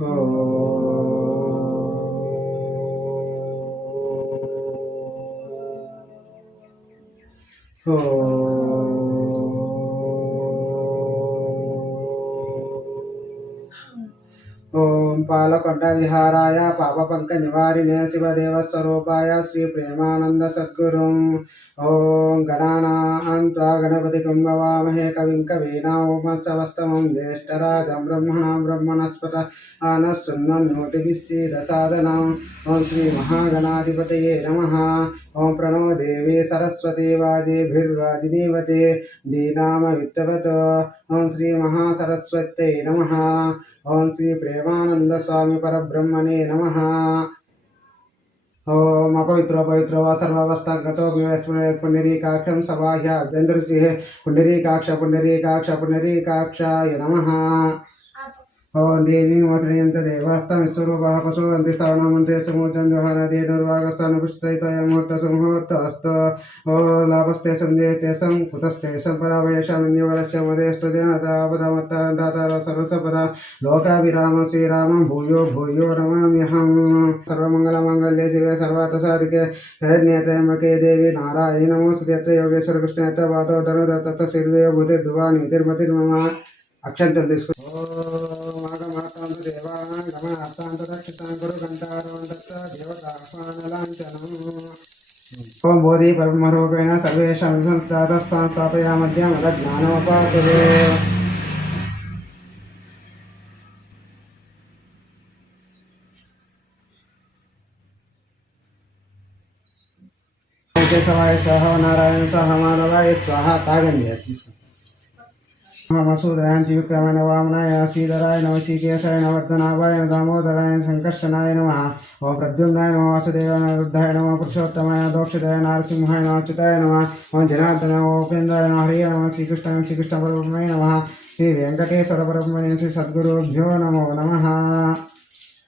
ओम पालकोट्ट विहाराय पापपंक निवारिणे शिवदेवस्वरूपाय श्री प्रेमानंद सद्गुरुं ओं गणानां त्वा गणपतिं भवामहे कविं कवीनामुपमश्रवस्तमं ज्येष्ठराजं ब्रह्मणां ब्रह्मणस्पत आनशृण्वन्नोतिभिस्सीदसादनम् ओं श्री महागणाधिपतये नमः। ओं प्रणो देवी सरस्वती वाजिभिर्वाजिनीवते दीनामवित्तवत ओं श्री महासरस्वत्यै नमः। ओं श्री प्रेमानंद स्वामी परब्रह्मणे नमः। ओम अपवित्रो पवित्रो वा सर्वावस्थागतो पुंडरीकाक्षं सबाह्य अभ्यन्तरसिंह पुंडरीकाक्षाय नमः। ओं देवी मोचयन्त देवास्तं विश्वरूपः पशुवन्तिस्थानमन्त्रे समूचन्द्वहानदे दुर्वागस्थानपुष्टैतयमुहूर्तसमुहूर्तस्त ओ लाभस्ते संजयतेसं कुतस्तेसं परावयशामन्यवरस्य मदेस्तुजनतापदमत्तादातार सरसपदा लोकाभिरामं श्रीरामं भूयो भूयो नमाम्यहम्। सर्वमङ्गलमाङ्गल्ये शिवे सर्वार्थसाधिके शरण्ये त्र्यम्बके देवी नारायणि नमोस्तुते। यत्र योगेश्वर कृष्ण यत्र वातो धनुर्धर शिर्वे भूतिर्भुवा नीतिर्मतिर्मम अक्षंतल తీసుకు ఓం ఆగమాతాంత దేవానాం గమనాస్తాంత రక్షితాం గురు గంటారోంతత్త దేవతాహ్వానలాంఛనం ఓం బోధి పరమరూపేణ సర్వేషాం సంస్థాతస్థాం స్థాపయామద్యం అజ్ఞానోపాతురే కేశవాయ స్వాహ నారాయణ స్వాహ మాధవాయ స్వాహ తాగండి తీసుకు मसूदराय विक्रमाय वामनाय श्रीधराय नमः श्रीकेशाय नवर्धनाभाय दामोदराय संकर्षणाय नमः। ओं प्रद्युम्नाय नमः वासुदेवाय रुद्धाय नमः पुरुषोत्तमाय दोक्षदाय नारसिंहाय नमः अच्युताय नमः। ओं जनार्दनाय उपेन्द्राय नमः हरिये नमः श्रीकृष्णाय श्रीकृष्णपरब्रह्मणे नमः श्री वेंकटेश्वर परब्रह्मणे श्री सद्गुरुभ्यो नमो नमः।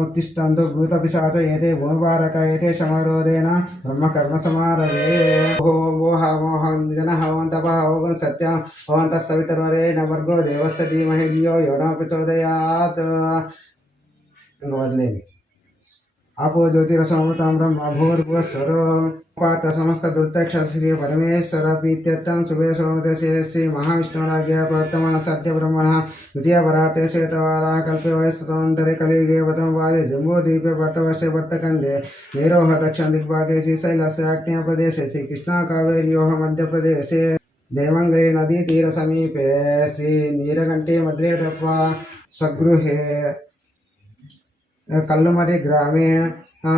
उत्तिष्ठन्तु भूतपिशाच एते भूमिभारक एते शमरोदेन ब्रह्मकर्म समारभे ओह मोहं जनः ओं तपः ओं सत्यं ओं तत्सवितुर्वरेण्यं भर्गो देवस्य धीमहि धियो यो नः प्रचोदयात्। आपो ज्योतिरसमृतं ब्रह्म भूर्भुवस्वरो पात समस्त दुर्दक्ष श्री परमेश्वर प्रीत्यर्थं शुभे सोमते श्री महाविष्णुराज्ञ प्रवर्तमान सत्य ब्रह्मणः द्वितीय पराते श्वेतवाराः कल्पे वयस्तोन्तरे कलियुगे प्रथम वादे जम्बूद्वीपे भरतवर्षे भरतखण्डे मेरोः दक्षिण दिग्भागे श्रीशैलस्य आग्नेय प्रदेशे श्री कृष्णा कावेर्योः मध्यप्रदेशे देवंगरे नदी तीर समीपे श्री नीलकंठे मद्रेटप्प स्वगृहे कल्लुमरी ग्रामे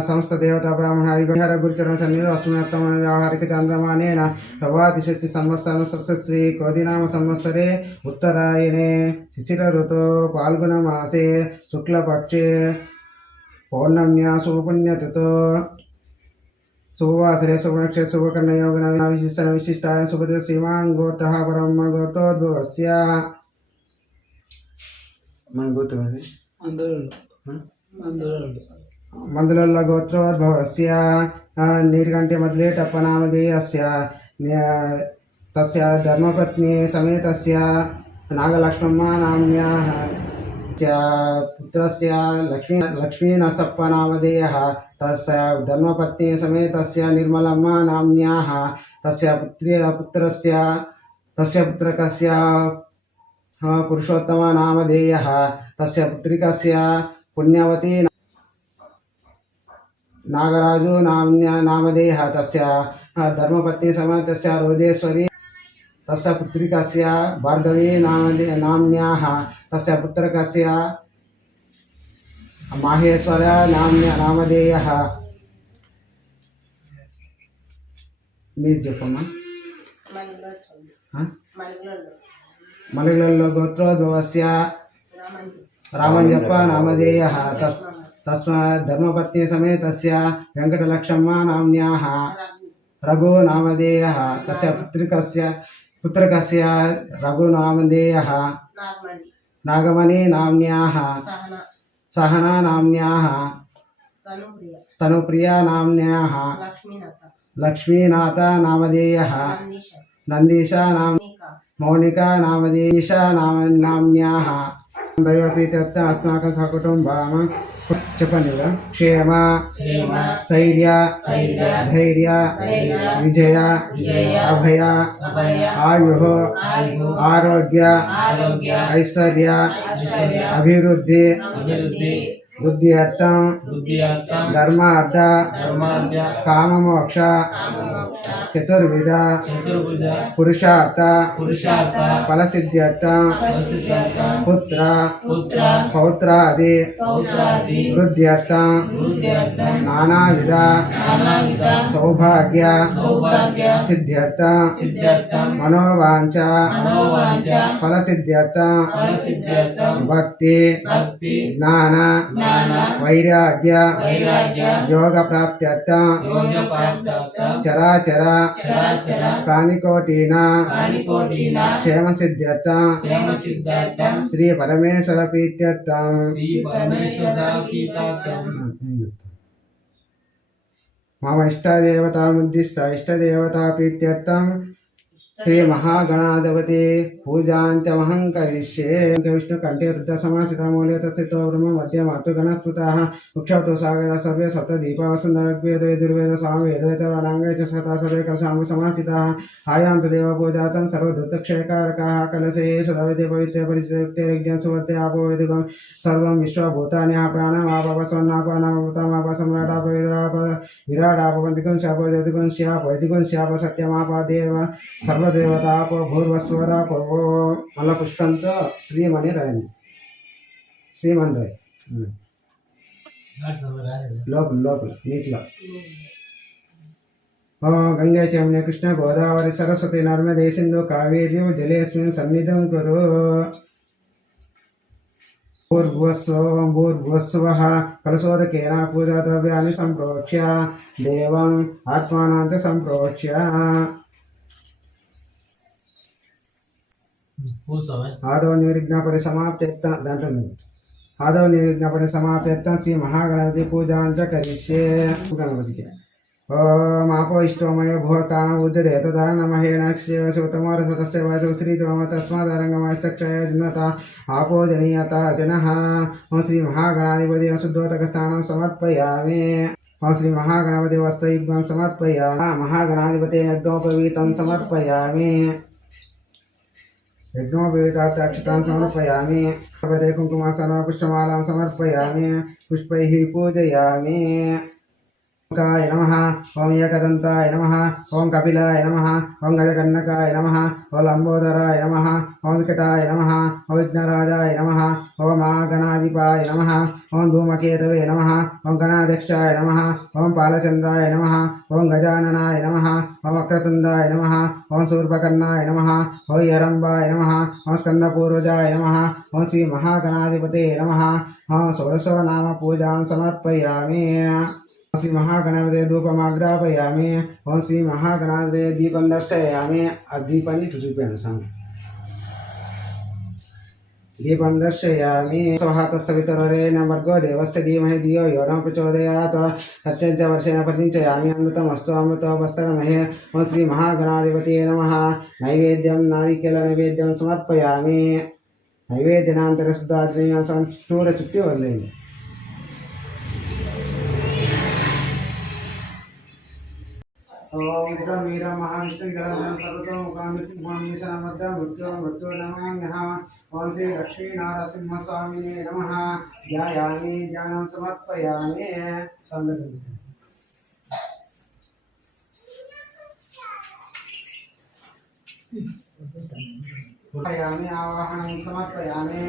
समस्त देवता ब्राह्मण हरिहर गुरुचरण सन्निधि अष्टमोत्तम व्यावहारिक चांद्रमानेन प्रभातिशक्ति संवत्सर श्री क्रोधिनाम संवत्सरे उत्तरायणे शिशिर ऋतु फाल्गुन मासे शुक्लपक्षे पौर्णम्या शुभपुण्यतिथौ शुभवासरे शुभनक्षत्रे शुभकर्णयोगिन विशिष्टाय शुभते श्रीमान् गोत्रः परम गोत्रोद्भवस्य मन गोत्रमें मंदुलल्ल गोत्रोद्भवस्य नीलकंठे मद्लेटप्प नामधेयस्य तस्य धर्मपत्नी समेतस्य नागलक्ष्मम्मा नाम्न्याः पुत्रस्य लक्ष्मीनरसप्प नामधेयः तस्य धर्मपत्नी समेतस्य निर्मलम्मा नाम्न्याः तस्य पुत्रकस्य पुरुषोत्तम नामधेयः तस्य पुत्रिकस्य पुण्यवती नागराजु नामधेयः तस्य धर्मपत्नी समेतस्य रोदेश्वरी तस्य पुत्रिकस्य भार्गवी नाम्न्याः तस्य पुत्रकस्य माहेश्वर नामधेयः మీరు చెప్పమ్మా మలిగలలో గోత్రోద్భవస్య रामंजप्प नामधेयः तस्मात् धर्मपत्नी समेतस्य वेंकटलक्ष्मम्मा नाम्न्याः रघु नामधेयः तस्य पुत्रकस्य रघु नामधेयः नागमणि नाम्न्याः सहना नाम्न्याः तनुप्रिया नाम्न्याः लक्ष्मीनाथ नामधेयः नंदीशा मौनिका नामधेयः नाम्न्याः దైవ ప్రీత్యర్థ అస్మాకం సకుటుంబం చెప్పండి కదా క్షేమ స్థైర్య ధైర్య విజయ అభయ ఆయు ఆరోగ్య ఐశ్వర్య అభివృద్ధి బుద్ధి అర్థం ధర్మార్థ కామమోక్ష చతుర్విధ పురుషార్థ ఫలసిద్ధ్యర్థ పుత్ర పౌత్రాది వృద్ధ్యర్థ నానావిధ సౌభాగ్య సిద్ధ్యర్థ మనోవాంఛ ఫలసిద్ధ్యర్థ భక్తి జ్ఞాన వైరాగ్య యోగ ప్రాప్త్యర్థ చరాచర ప్రాణికోటీన క్షేమ సిద్ధ్యర్థ శ్రీ పరమేశ్వర ప్రీత్యర్థం మమ ఇష్టదేవతాముద్దిశ్య ఇష్టదేవతా ప్రీత్యర్థం శ్రీ మహాగణాధిపతి పూజాంచ మహం కరిష్యే విష్ణు కంఠే రుద్ర సమాసిత మూలే తత్సితో బ్రహ్మ మధ్య మాతృగణస్ఫుతాః ఉక్షౌతో సాగర సర్వే సప్త దీపావసుందరగ్వేద యజుర్వేద సామవేద వనాంగై చ సతా సర్వే కలశాంబు సమాసితాః ఆయాంత దేవ పూజాతం సర్వదుత్తక్షయకారకాః కలశే సదవితే పవిత్రే పరిశుద్ధే యజ్ఞం సువర్తే ఆపో వేదికం సర్వం విశ్వభూతాని ప్రాణమాపవస్వన్నాపానామృతమాప సమ్రాటాప విరాడాపవంతికం శాప జ్యోతికం శాప వైదికం శాప సత్యమాపదేవ సర్వదేవతాపో భూర్వస్వరాపో మళ్ళా పుష్పంతో శ్రీమని రాయండి శ్రీమని రాయి లోపల నీటిలో గంగే చమునే కృష్ణ గోదావరి సరస్వతి నర్మదే సింధు కావేర్యో జలేస్మిన్ సన్నిధం కురు భూర్భువస్సువః కలశోదకేన పూజాద్రవ్యాన్ని సంప్రోక్ష్య దేవం ఆత్మానం చ సంప్రోక్ష్య ఆదవ నిర్విఘ్నపరి సమాప్త దాంట్లో ఆదవ నిర్విఘ్నపరి సమాప్త శ్రీ మహాగణపతి పూజాంచ కరిష్యే గణపతికి ఓం ఆపో ఇష్టోమయ భూతాన ఉజ్జరే తదనమహేన శివసుతమోరసతస్య వాచో శ్రీతమ తస్మాదరంగమయ సక్షయ జనత ఆపో జనీయత జనః ఓం శ్రీ మహాగణాధిపతి శుద్ధోదక స్నానం సమర్పయామి ఓం శ్రీ మహాగణపతి వస్త్రయుగ్మం సమర్పయామి మహాగణాధిపతి యజ్ఞోపవీతం సమర్పయామి యజ్ఞోపవీతాక్షతాన్ సమర్పయామి కుంకుమాసన పుష్పమాలాం సమర్పయామి పుష్పైః పూజయామి ఓంకాయ నమః ఓం ఏకదంతాయ నమః ఓం కపిలాయ నమః ఓం గజకర్ణకాయ నమః ఓం లంబోదరాయ నమః ఓం వికటాయ నమః ఓం విఘ్నరాజాయ నమః ఓం మహాగణాధిపాయ నమః ఓం ధూమకేతవే నమః ఓం గణాధ్యక్షాయ నమః ఓం పాలచంద్రాయ నమః ఓం గజాననాయ నమః ఓం వక్రతుండాయ నమః ఓం శూర్పకర్ణాయ నమః ఓం యరంబాయ నమః ఓం స్కందపూర్వజాయ నమః ఓం శ్రీ మహాగణాధిపతే నమః ఓం షోడశో నామ పూజాం సమర్పయామి శ్రీ మహాగణపతి ధూపమాగ్రాపయామి ఓం శ్రీ మహాగణాధిపతి దీపం దర్శయామి ఆ దీపాన్ని ఇటు చూపాను స్వామి దీపం దర్శయామి సవితరేణ భర్గో దేవస్య ధీమహి ధియో యో నః ప్రచోదయాత్ సత్యం చ వర్షేణ ప్రతించయామి అమృతమస్తు అమృతోపస్తరమహే ఓం శ్రీ మహాగణాధిపతే నమః నైవేద్యం నారికేల నైవేద్యం సమర్పయామి నైవేద్యనాంతర శుద్ధాచరణ చూర చుట్టి వదిలేయండి ఓం ఇదం వీరం మహావిష్ణుం జలధరం సర్వతోముఖామి సింహం ఈశానమద్ద మృత్యో నమామ్యః ఓం శ్రీ లక్ష్మీ నారసింహ స్వామినే నమః ధ్యాయామి ధ్యానం సమర్పయామి సమర్పయామి ఆవాహనం సమర్పయామి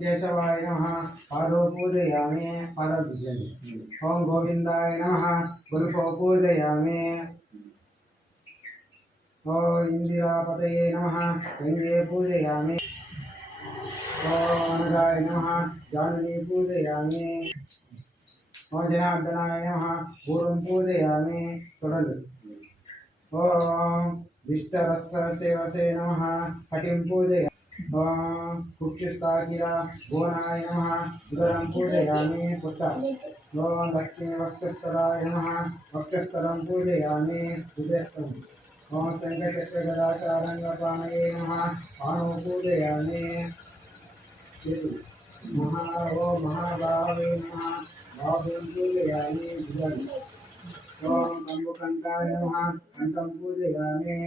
కేశవాయ నమః పాదో పూజయామి పాదాలు ఓం గోవిందాయ నమః గురుపో పూజయామి ఓం ఇందిరాపతయే నమః గంగే పూజయామి ఓం అనగాయ నమః జానుని పూజయామి ఓం జనార్దనాయ నమః పూర్వం పూజయామి చూడండి ఓం విష్టరస్సేవసే నమః కటిం పూజయామి ఓం కుక్షిస్తాకిర గోనాయ నమః ఉదరం పూజయామి పుట్ట ఓం లక్ష్మీ వక్షస్థరాయ నమః వక్షస్థరం పూజయామి హృదయస్థం ओम शंखचक्रगदासारंगपाणये नमः पाणौ पूजयामि महाबाहवे नमः बाहुं पूजयामि ओम कंबुकंकाय नमः कंठं पूजयामि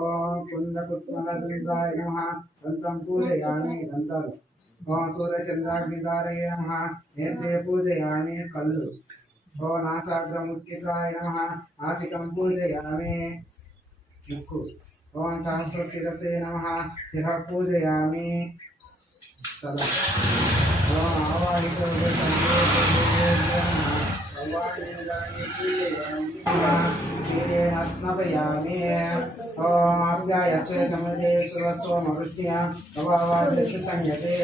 ओम कुंदकुत्मलदंताय नमः दन्तं पूजयामि दन्तात् ओम सूर्यचन्द्राग्निकाराय नमः नेत्रे पूजयामि कल्लु ओम नासाग्रमुत्थिताय नमः नासिकं पूजयामि मुक्कु ओम सहस्रशिरसे नमः शिरः पूजयामि तदा ओम स्नापयामि ओम अभ्यायस्वे समये सुरस्वमवृष्ट्या भवावादृश्य संयते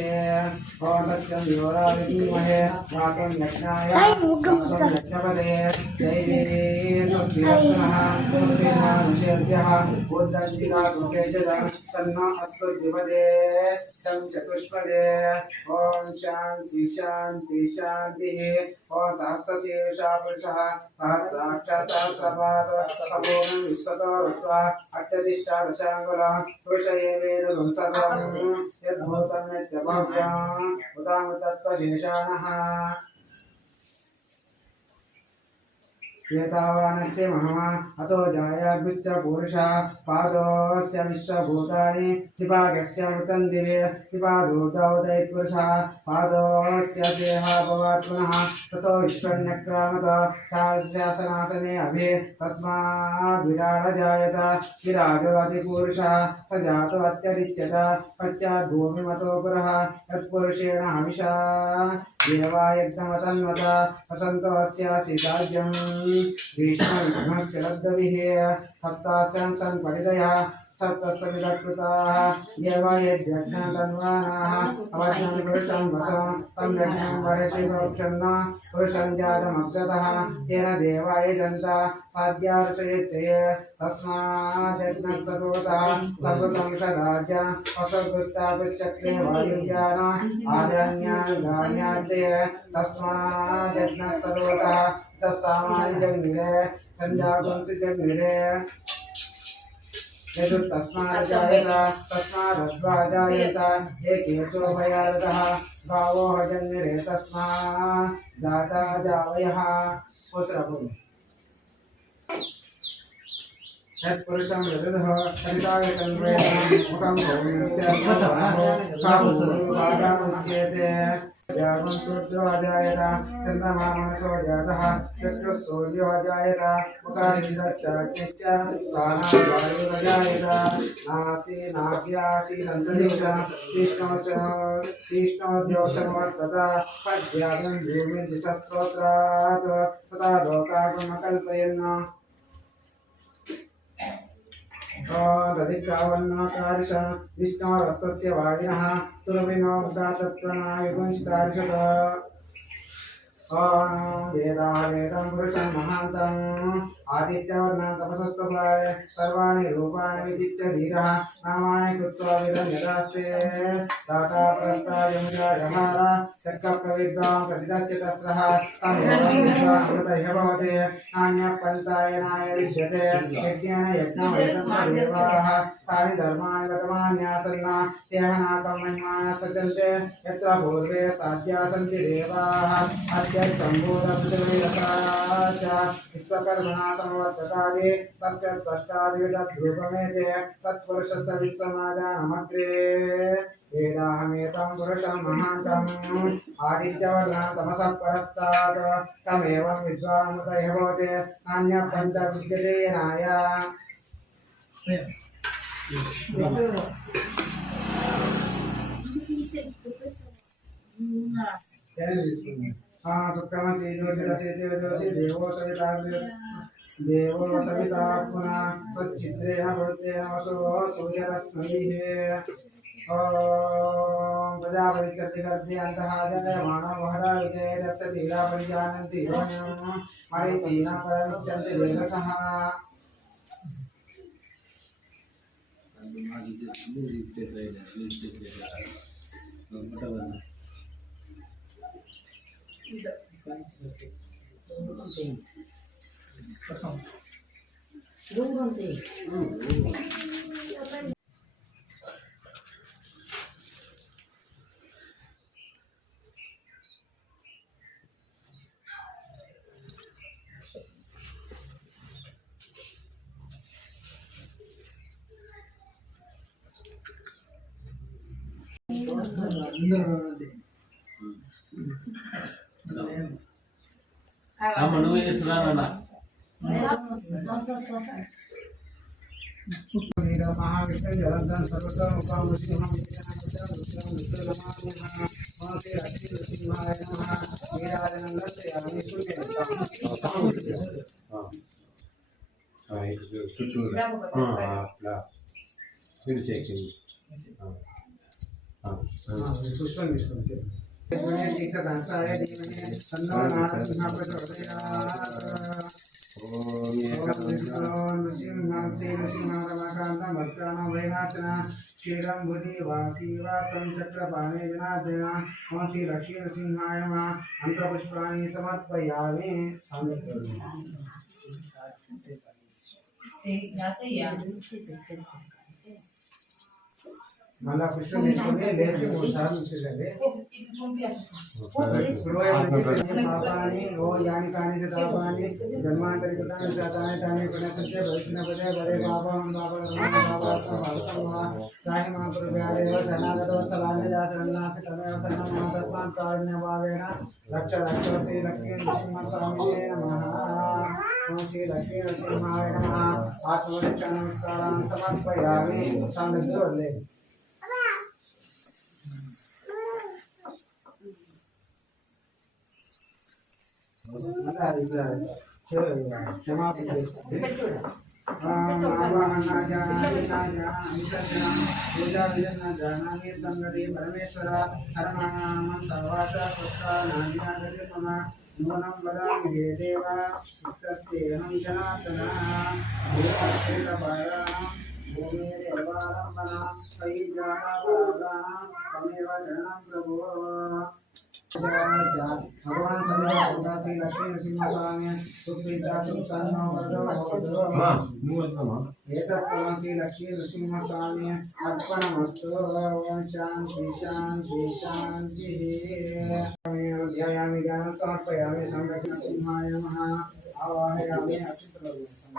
ओम तच्चं योराविमहे वातं यज्ञाय वातं यज्ञपदे दैवी सुखिरत्नः पूर्णेनानुषेभ्यः बुद्धञ्जिका कृतेजः सन्नो अस्तु द्विपदे सं चतुष्पदे ओम शांति शांति शांति ओम सहस्रशीर्षा पुरुषः सहस्राक्ष सहस्रपाद सपोनं विश्वतो रुत्वा अष्टदिष्टादशाङ्गुलः पुरुष एवेदं सर्वं यद्भूतं यच्चभव्यम् उदामतत्त्वशेषाणः एतावानस्य महमा अतो जायाद्भुच्च पुरुषः पादोऽस्य विश्वभूतानि त्रिपादस्य मृतं दिवे त्रिपादोदयपुरुषः पादोऽस्य देहः भवात् पुनः ततो विश्वन्यक्रामत शासनासने अभि तस्माद् विराडजायत विराजोऽधिपुरुषः स जातो अत्यरिच्यत पश्चात् भूमिमतो पुरः यत्पुरुषेण हविषा देवायज्ञमतन्वत वसन्तो अस्यासि राज्यम् ग्रीष्मयुग्मस्य लब्धविः सप्तास्यां सन्परिदयः सप्तसविदकृताः देवायज्ञतन्वानाः अवज्ञं पुरुषं वसं तं यज्ञं वरति प्रोक्षन्न पुरुषं जातमग्रतः तेन देवाय जन्ता साध्यार्चयच्चये तस्माद्यज्ञः सर्वतः सर्वतं षडाज्य वसुगुस्तापुच्चक्रे वायुज्ञान आरण्यागान्याच्चये तस्माद्यज्ञः सर्वतः तस्सामान्यजन्मिरे सञ्जागुंसि यदुत्तस्मादजायत तस्मादध्वाजायत एकेतो भयारतः गावो हजन्निरे तस्मात् दाता जावयः पुत्रपुः यत्पुरुषं यदुधः हरितागतं वेदं मुखं भौम्यस्य कामुच्यते जागं सूर्यो अजायत चन्द्रमा मनसो जातः चक्षुः सूर्यो अजायत मुखादिन्दच्च प्राणावायुरजायत नासी नाभ्यासीदन्तरिक्ष शीष्णोद्योषमवर्तत पद्यागं भूमिर्दिशस्तोत्रात् तथा लोकागमकल्पयन् दधिकावन्नकारिष विष्णोरस्य वाजिनः सुरभिनो मुखातत्त्वनायुगुंशितारिषत वेदं पुरुषं महान्तम् आदित्यवर्णं तपसस्तभाय सर्वाणि रूपाणि विचित्य धीरः नामानि कृत्वा विदं यदास्ते दाता प्रस्तायमुजायहार चक्रप्रविद्वां प्रतिदश्च तस्रः अमृतः भवति नान्यः पन्थायनाय विद्यते यज्ञेन यज्ञमयतं देवाः तानि धर्माणि गतमान्यासन्ना तेह नाकं महिमानः सचन्ते यत्र पूर्वे साध्या सन्ति देवाः सम्भूतपृथिवीरसाच विश्वकर्मणा समवर्तकादि तस्य त्वष्टादिविदध्रूपमेते तत्पुरुषस्य विश्वमाजानमग्रे वेदाहमेतं पुरुषं महान्तम् आदित्यवर्णं तमसः परस्तात् तमेवं विद्वान्मतयः भवति नान्यः पन्थः विद्यते येनाय सुक्रमसी ज्योतिरसी तेजोसी देवो देवो सविता पुनः त्वच्चित्रेण भवतेन वसो सूर्यरश्मैः ॐ प्रजापतिर्दिगर्भ्यन्तः जायमानो महरा विजयदस्य धीरा परिजानन्ति योनिं मरीचीना परमुच्यन्ते वेदसः महाविष्णु जलंधर सर्वतम उपामुष्टिमं क्षीरं बुद्धि वासीवातं चक्रपाणे जनार्दन ओं श्री लक्ष्मी नृसिंहाय नमः मंत्रपुष्पाणि समर्पयामि। मला पुष्प निष्पन्ने लेसे मोसार निष्पन्ने पापानि ओ यानि कानि च तापानि जन्मान्तरितानि जातानि तानि पुनः वैष्णवदे वरे पापं तानि मां प्रभ्यादेव शरणागतो स्थलानि दासरन्नाथ तमेव शरणं मातस्मात् कारुण्यभावेन रक्ष श्री लक्ष्मी नृसिंहस्वामिने नमः। ओं श्री लक्ष्मी नृसिंहाय नमः आत्मरक्षा नमस्कारान् समर्पयामि। सामर्थ्य क्षमा परमेश्वर हरनाम सर्वाचा नूनं वदामि हे देवा इष्टस्तेऽहं जनार्दनः भूमिरेवारम्भना वैजानापराधानां त्वमेव शरणं प्रभो। भगवान श्री लक्ष्मी नृसिंहस्वामी सुप्रीता सुसन्नो वरदो एतत् श्री लक्ष्मी नृसिंहस्वामी अर्पणमस्तु। ओम शांति शांति शांतिः। ध्यायामि ज्ञानं समर्पयामि संरक्षणसिंहाय नमः आवाहयामि अक्षितद्रव्यम्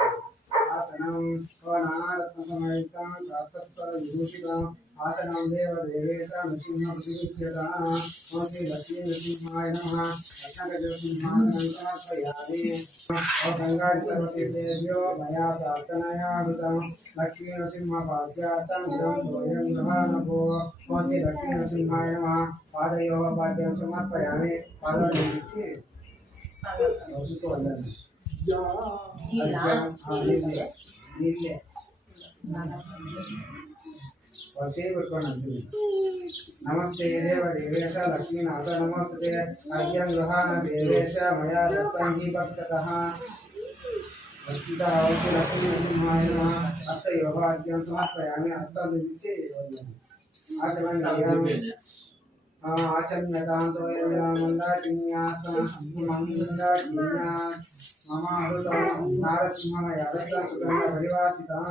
आसनं स्वनानारत्नसमयुक्तं शास्त्रविभूषितम् आसनं देवदेवेश नृसिंहप्रतिगृह्यतः ओं श्री लक्ष्मी नृसिंहाय नमः रत्नगजसिंहासनं समर्पयामि। गङ्गादिसर्वतीर्थेभ्यो मया प्रार्थनया कृतं लक्ष्मी नृसिंहपाद्यार्थं इदं द्वयं गृहानभो। ओं श्री लक्ष्मी नृसिंहाय नमः पादयोः पाद्यं समर्पयामि। पादोनिच्छि नमस्ते देव देवेश लक्ष्मीनाथ नमोस्तुते अर्घ्यं गृहाण देवेश मया दत्तं हि भक्ततः लक्ष्मी नृसिंहाय नमः हस्तयोः अर्घ्यं समर्पयामि। हस्तमिच्छे आचमनीयामि आचम्यतान्तो मन्दाकिन्यास मम अमृतं नारसिंहमय परिवासितः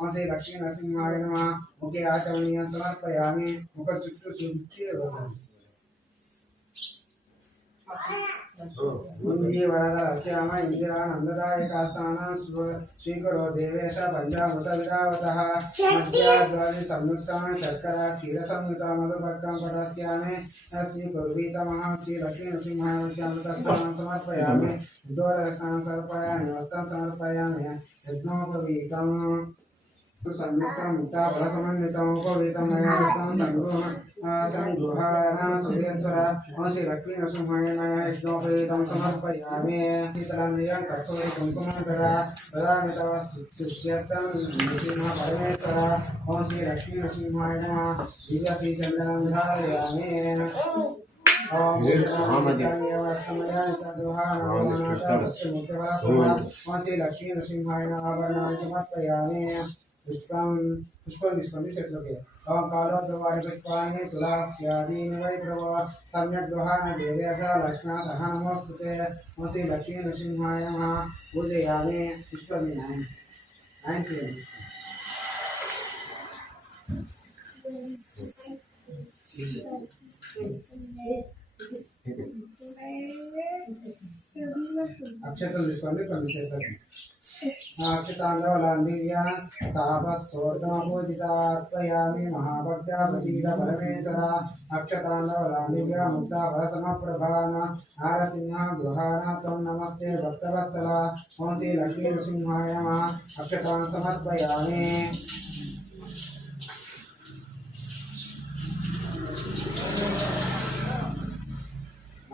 ओं श्री लक्ष्मी नृसिंहाय नमः मुखे आचमनीयं समर्पयामि। मुख चुट्टू चुच्ची मुञ्जी वरद श्याम इंदिरानन्ददायकास्थानं स्वीकरो देवेश पञ्चामृतविदावतः मध्याद्वादि संयुक्तां शर्करा क्षीरसंयुता मधुभक्तं पठस्यामि स्वीकुर्वीतमहं श्री लक्ष्मी नृसिंहाय अमृतस्नानं समर्पयामि। उद्दोरस्नानं समर्पयामि वस्त्रं समर्पयामि यज्ञोपवीतं संयुक्तं मुक्ताफलसमन्वितं उपवीतं मया संगृहाणा सुरेश्वर ओं श्री लक्ष्मी नृसिंहाय यज्ञोपवीतं समर्पयामि। शीतलान्यं कस्तूरी कुङ्कुमधरा ददामि तव तुष्यर्थं नृसिंह परमेश्वर ओं श्री लक्ष्मी नृसिंहाय नमः दिव्यश्रीचन्दनं धारयामि। ओं श्री लक्ष्मी नृसिंहाय आभरणानि समर्पयामि। पुष्पं निष्पन्नि चक्रोके ओं कालोद्भवानि पुष्पाणि तुलास्यादीनि वै प्रभो सम्यक् गृहाण देवेश लक्ष्म्या सह नमोस्तुते। ओं श्री लक्ष्मी नृसिंहाय नमः पूजयामि। पुष्पविनामि అక్షతలు తీసుకోండి కొన్ని చేతులు అక్షతాంగవలాందివ్యా తాపస్సోర్ధమపూజితాత్మయామి మహాభక్త్యా ప్రసీద పరమేశ్వర అక్షతాంగవలాందివ్యా ముక్తాఫలసమప్రభాన నారసింహ గృహాణ త్వం నమస్తే భక్తవత్సల ఓం శ్రీ లక్ష్మీ నృసింహాయ నమః అక్షతాన్ సమర్పయామి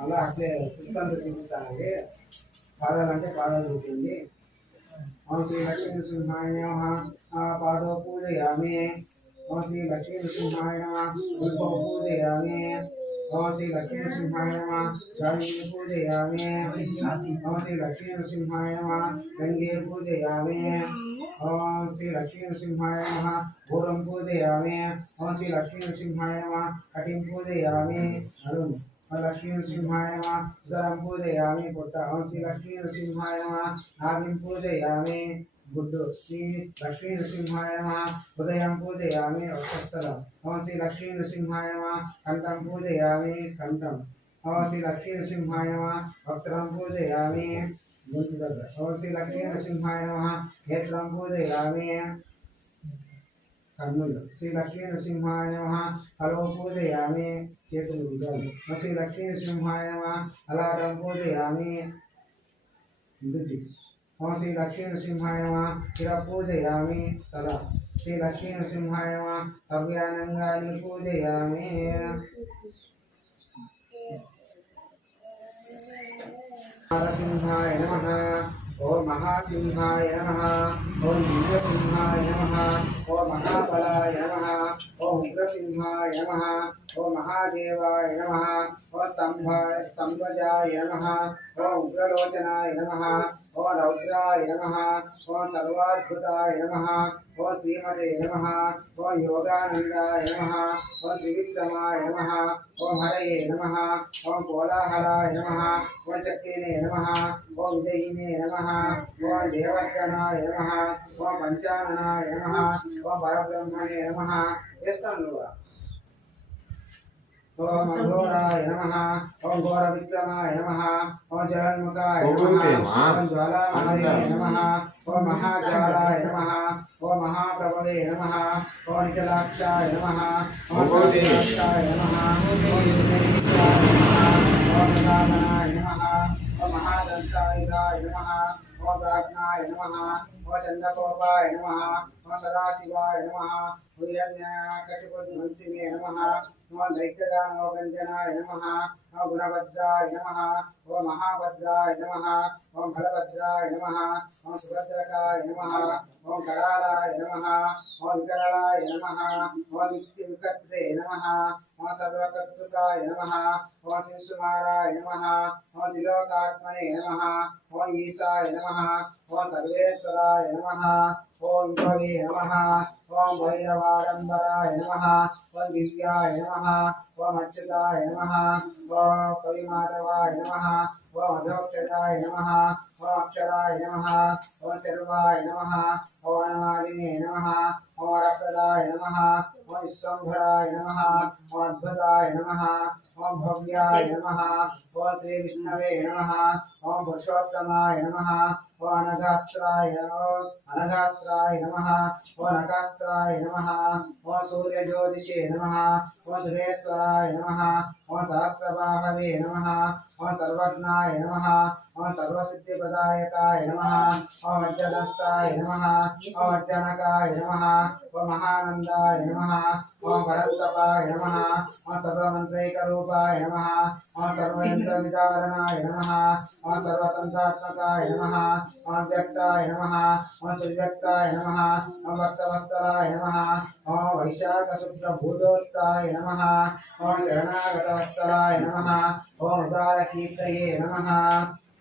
అలా అట్లే పుస్తకాలు చూపిస్తానండి పాదాలంటే పాదాలు చూపింది ఓం శ్రీ లక్ష్మీ నృసింహాయ నమః పాదో పూజయామి ఓం శ్రీ లక్ష్మీ నృసింహాయ నమః ఉద్భవ పూజయామి ఓం శ్రీ లక్ష్మీ నృసింహాయ నమః గాయత్రీ పూజయామి ఓం శ్రీ లక్ష్మీ నృసింహాయ నమః గంగే పూజయామి ఓం శ్రీ లక్ష్మీ నృసింహాయ నమః ఘోరం పూజయామి ఓం శ్రీ లక్ష్మీ నృసింహాయ నమః కటిం పూజయామి అరుణ్ లక్ష్మీ నృసింహాయ నమః ఉదరం పూజయామి పుట్ట ఓం శ్రీ లక్ష్మీ నృసింహాయ నమః నాభిం పూజయామి గుడ్డు శ్రీ లక్ష్మీ నృసింహాయ నమః హృదయం పూజయామి వక్షస్థలం ఓం శ్రీ లక్ష్మీ నృసింహాయ నమః కంఠం పూజయామి కంఠం ఓం శ్రీ లక్ష్మీ నృసింహాయ నమః వక్త్రం పూజయామి గొంతు దగ్గర ఓం శ్రీ లక్ష్మీ నృసింహాయ నమః నేత్రం పూజయామి కర్నూలు శ్రీ లక్ష్మీ నృసింహాయ నమః హలో పూజయామి చేతులు విధాలు శ్రీ లక్ష్మీ నృసింహాయ నమః అలారం పూజయామి బుద్ధి ఓం శ్రీ లక్ష్మీ నృసింహాయ నమః శిర పూజయామి తల శ్రీ లక్ష్మీ నృసింహాయ నమః అవ్యానంగాన్ని పూజయామి నరసింహాయ నమః ఓం మహాసింహాయ నమః ఓం దివ్యసింహాయ నమః ఓం మహాబలాయ నమః ఓం ఉగ్రసింహాయ నమః ఓం మహాదేవాయ నమః ఓం స్తంభజాయ నమః ఓం ఉగ్రలోచనాయ నమః ఓం రౌద్రాయ నమః ఓం సర్వాద్భుతాయ నమః ఓం శ్రీమతే నమః ఓం యోగానందాయ నమః ఓం త్రివిక్రమాయ నమః ఓం హరయే నమః ఓం కోలాహలాయ నమః ఓం చక్రినే నమః ఓం విజయినే నమః ఓం దేవర్షణాయ నమః ఓం పంచాననాయ నమః ఓం పరబ్రహ్మణే నమః చేస్తాను ఓం అఘోరాయ నమః ఓం ఘోర విక్రమాయ నమః ఓం జగన్ముఖాయ నమః ఓం జ్వాలామాయ నమః ఓం మహాజ్వాలాయ నమః ఓం మహాప్రభవే నమః ఓం నిఖిలాక్షాయ నమః ఓం సర్వాక్షాయ నమః ఓం నిర్మలాయ నమః ఓం ప్రధానాయ నమః ఓం మహాదంతాయుధాయ నమః ఓం ప్రాజ్ఞాయ నమః ఓం చంద్రకోపాయ నమః ఓం సదాశివాయ నమః ఓం హిరణ్యకశిపుర్వంశినే నమః ఓం దైత్యదానవగంజనాయ నమః ఓం గుణభద్రాయ నమః ఓం మహాభద్రాయ నమః ఓం బలభద్రాయ నమః ఓం సుభద్రకాయ నమః ఓం కరాలాయ నమః ఓం వికరాలాయ నమః ఓం నిత్యవికర్త్రే నమః ఓం సర్వకర్తృకాయ నమః ఓం శిశుమారాయ నమః ఓం త్రిలోకాత్మనే నమః ఓం ఈశాయ నమః ఓం సర్వేశ్వరాయ నమః ఓం భవే నమః ఓం భైరవాడంబరాయ నమః ఓం దివ్యాయ నమః ఓం అచ్యుతాయ నమః ఓం కవిమాధవాయ నమః ఓం అధోక్షరాయ నమః ఓం అక్షరాయ నమః ఓం శర్వాయ నమః ఓం అనాదినే నమః ఓం రక్తదాయ నమః ఓం విశ్వంభరాయ నమః ఓం అద్భుతాయ నమః ఓం భవ్యాయ నమః ఓం శ్రీ విష్ణవే నమః ఓం పురుషోత్తమాయ నమః ఓం అనఘాస్త్రాయ నమః ఓం నకాస్త్రాయ నమః ఓం సూర్యజ్యోతిషే నమః ఓం సురేశ్వరాయ నమః ఓం సహస్రబాహవే నమః ఓం సర్వజ్ఞాయ నమః ఓం సర్వసిద్ధిప్రదాయకాయ నమః ఓం అజ్జనస్తాయ నమః ఓం అజ్జనకాయ నమః ఓం మహానందాయ నమః ఓం పరంతపాయ నమః ఓం సర్వమంత్రైకరూపాయ నమః ఓం సర్వయంత్రవిదారణాయ నమః ఓం సర్వతంత్రాత్మకాయ నమః ఓం వ్యక్తాయ నమః ఓం సువ్యక్తాయ నమః ఓం భక్తవత్సలాయ నమః ఓం వైశాఖశుద్ధభూతోత్తాయ నమః ఓం శరణాగతవత్సలాయ నమః ఓం ఉదారకీర్తయే నమః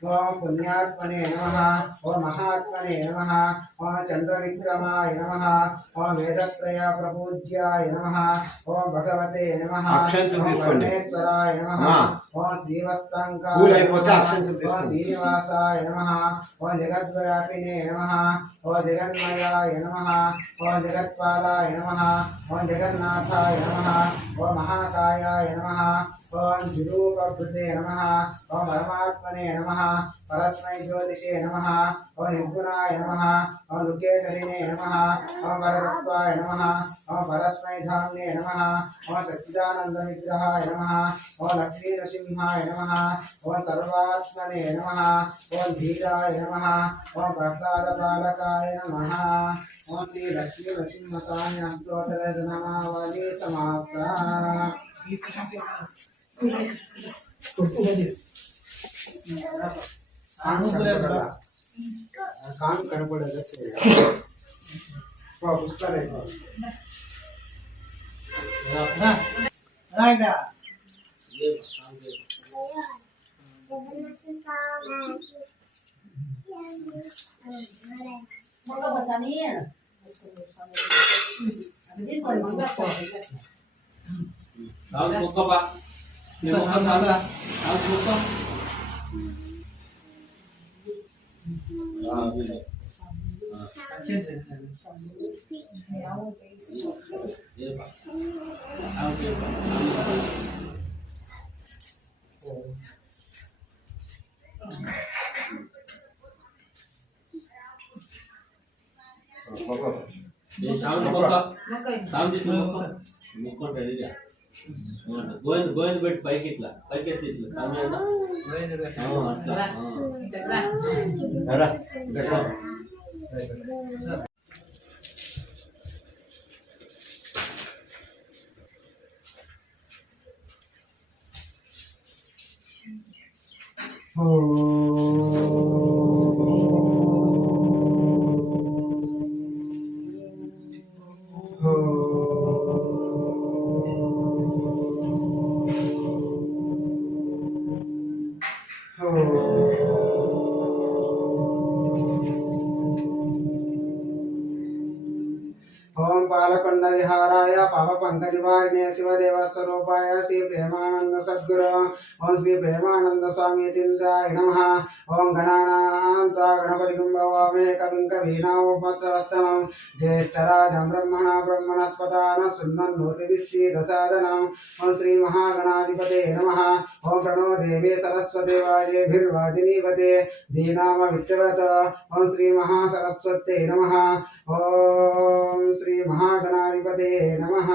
ओम पुण्यात्मने नमः ओम महात्मने नमः ओम चंद्रविक्रमाय नमः ओम वेदत्रय प्रपूज्याय नमः ओम भगवते नमः ओम परमेश्वराय नमः ओम श्रीवस्तांकाय नमः ओम श्रीनिवासाय नमः ओम जगद्व्यापिने नमः ओम जगन्मयाय नमः ओम जगत्पालाय नमः ओम जगन्नाथाय नमः ओम महाकायाय नमः ओम विरूपभृते नमः ओम परमात्मने नमः परस्मै ज्योतिषे नमः ओम निर्गुणाय नमः ओम लुकेशरिणे नमः ओम परतत्वाय नमः ओम परस्मै धाम्ने नमः ओम सच्चिदानन्दविग्रहाय नमः ओम लक्ष्मीनृसिंहाय नमः ओम सर्वात्मने नमः ओम धीराय नमः ओम प्रह्लादपालकाय नमः ओम श्री लक्ष्मीनृसिंहस्वामी अष्टोत्तरनामावली समाप्ता काम कनपड़ेगा पुस्तक గోవింద్ పెట్టి పైకి ఇట్లా పైకి ఎత్తి ఇట్లా సమయంలో ओम पालकोंड विहाराय पाप पंकजवारिणे शिवदेव स्वरूपाय श्री प्रेमानंद सद्गुरु ओम श्री प्रेमानंद स्वामी तीन्द्राय नमः ओम गणानां त्वा गणपतिं भवामहे कविं कवीनामुपस्थवस्तमं ज्येष्ठराजं ब्रह्मणस्पतान शृण्वन्नोतिभिस्सीदसादनम् ओम श्री महागणाधिपते नमः ओम प्रणो देवी सरस्वती वाजेभिर्वाजिनीपते दीनाम विच्चवत ओम श्री महासरस्वत्यै नमः ओम श्री महागणाधिपते नमः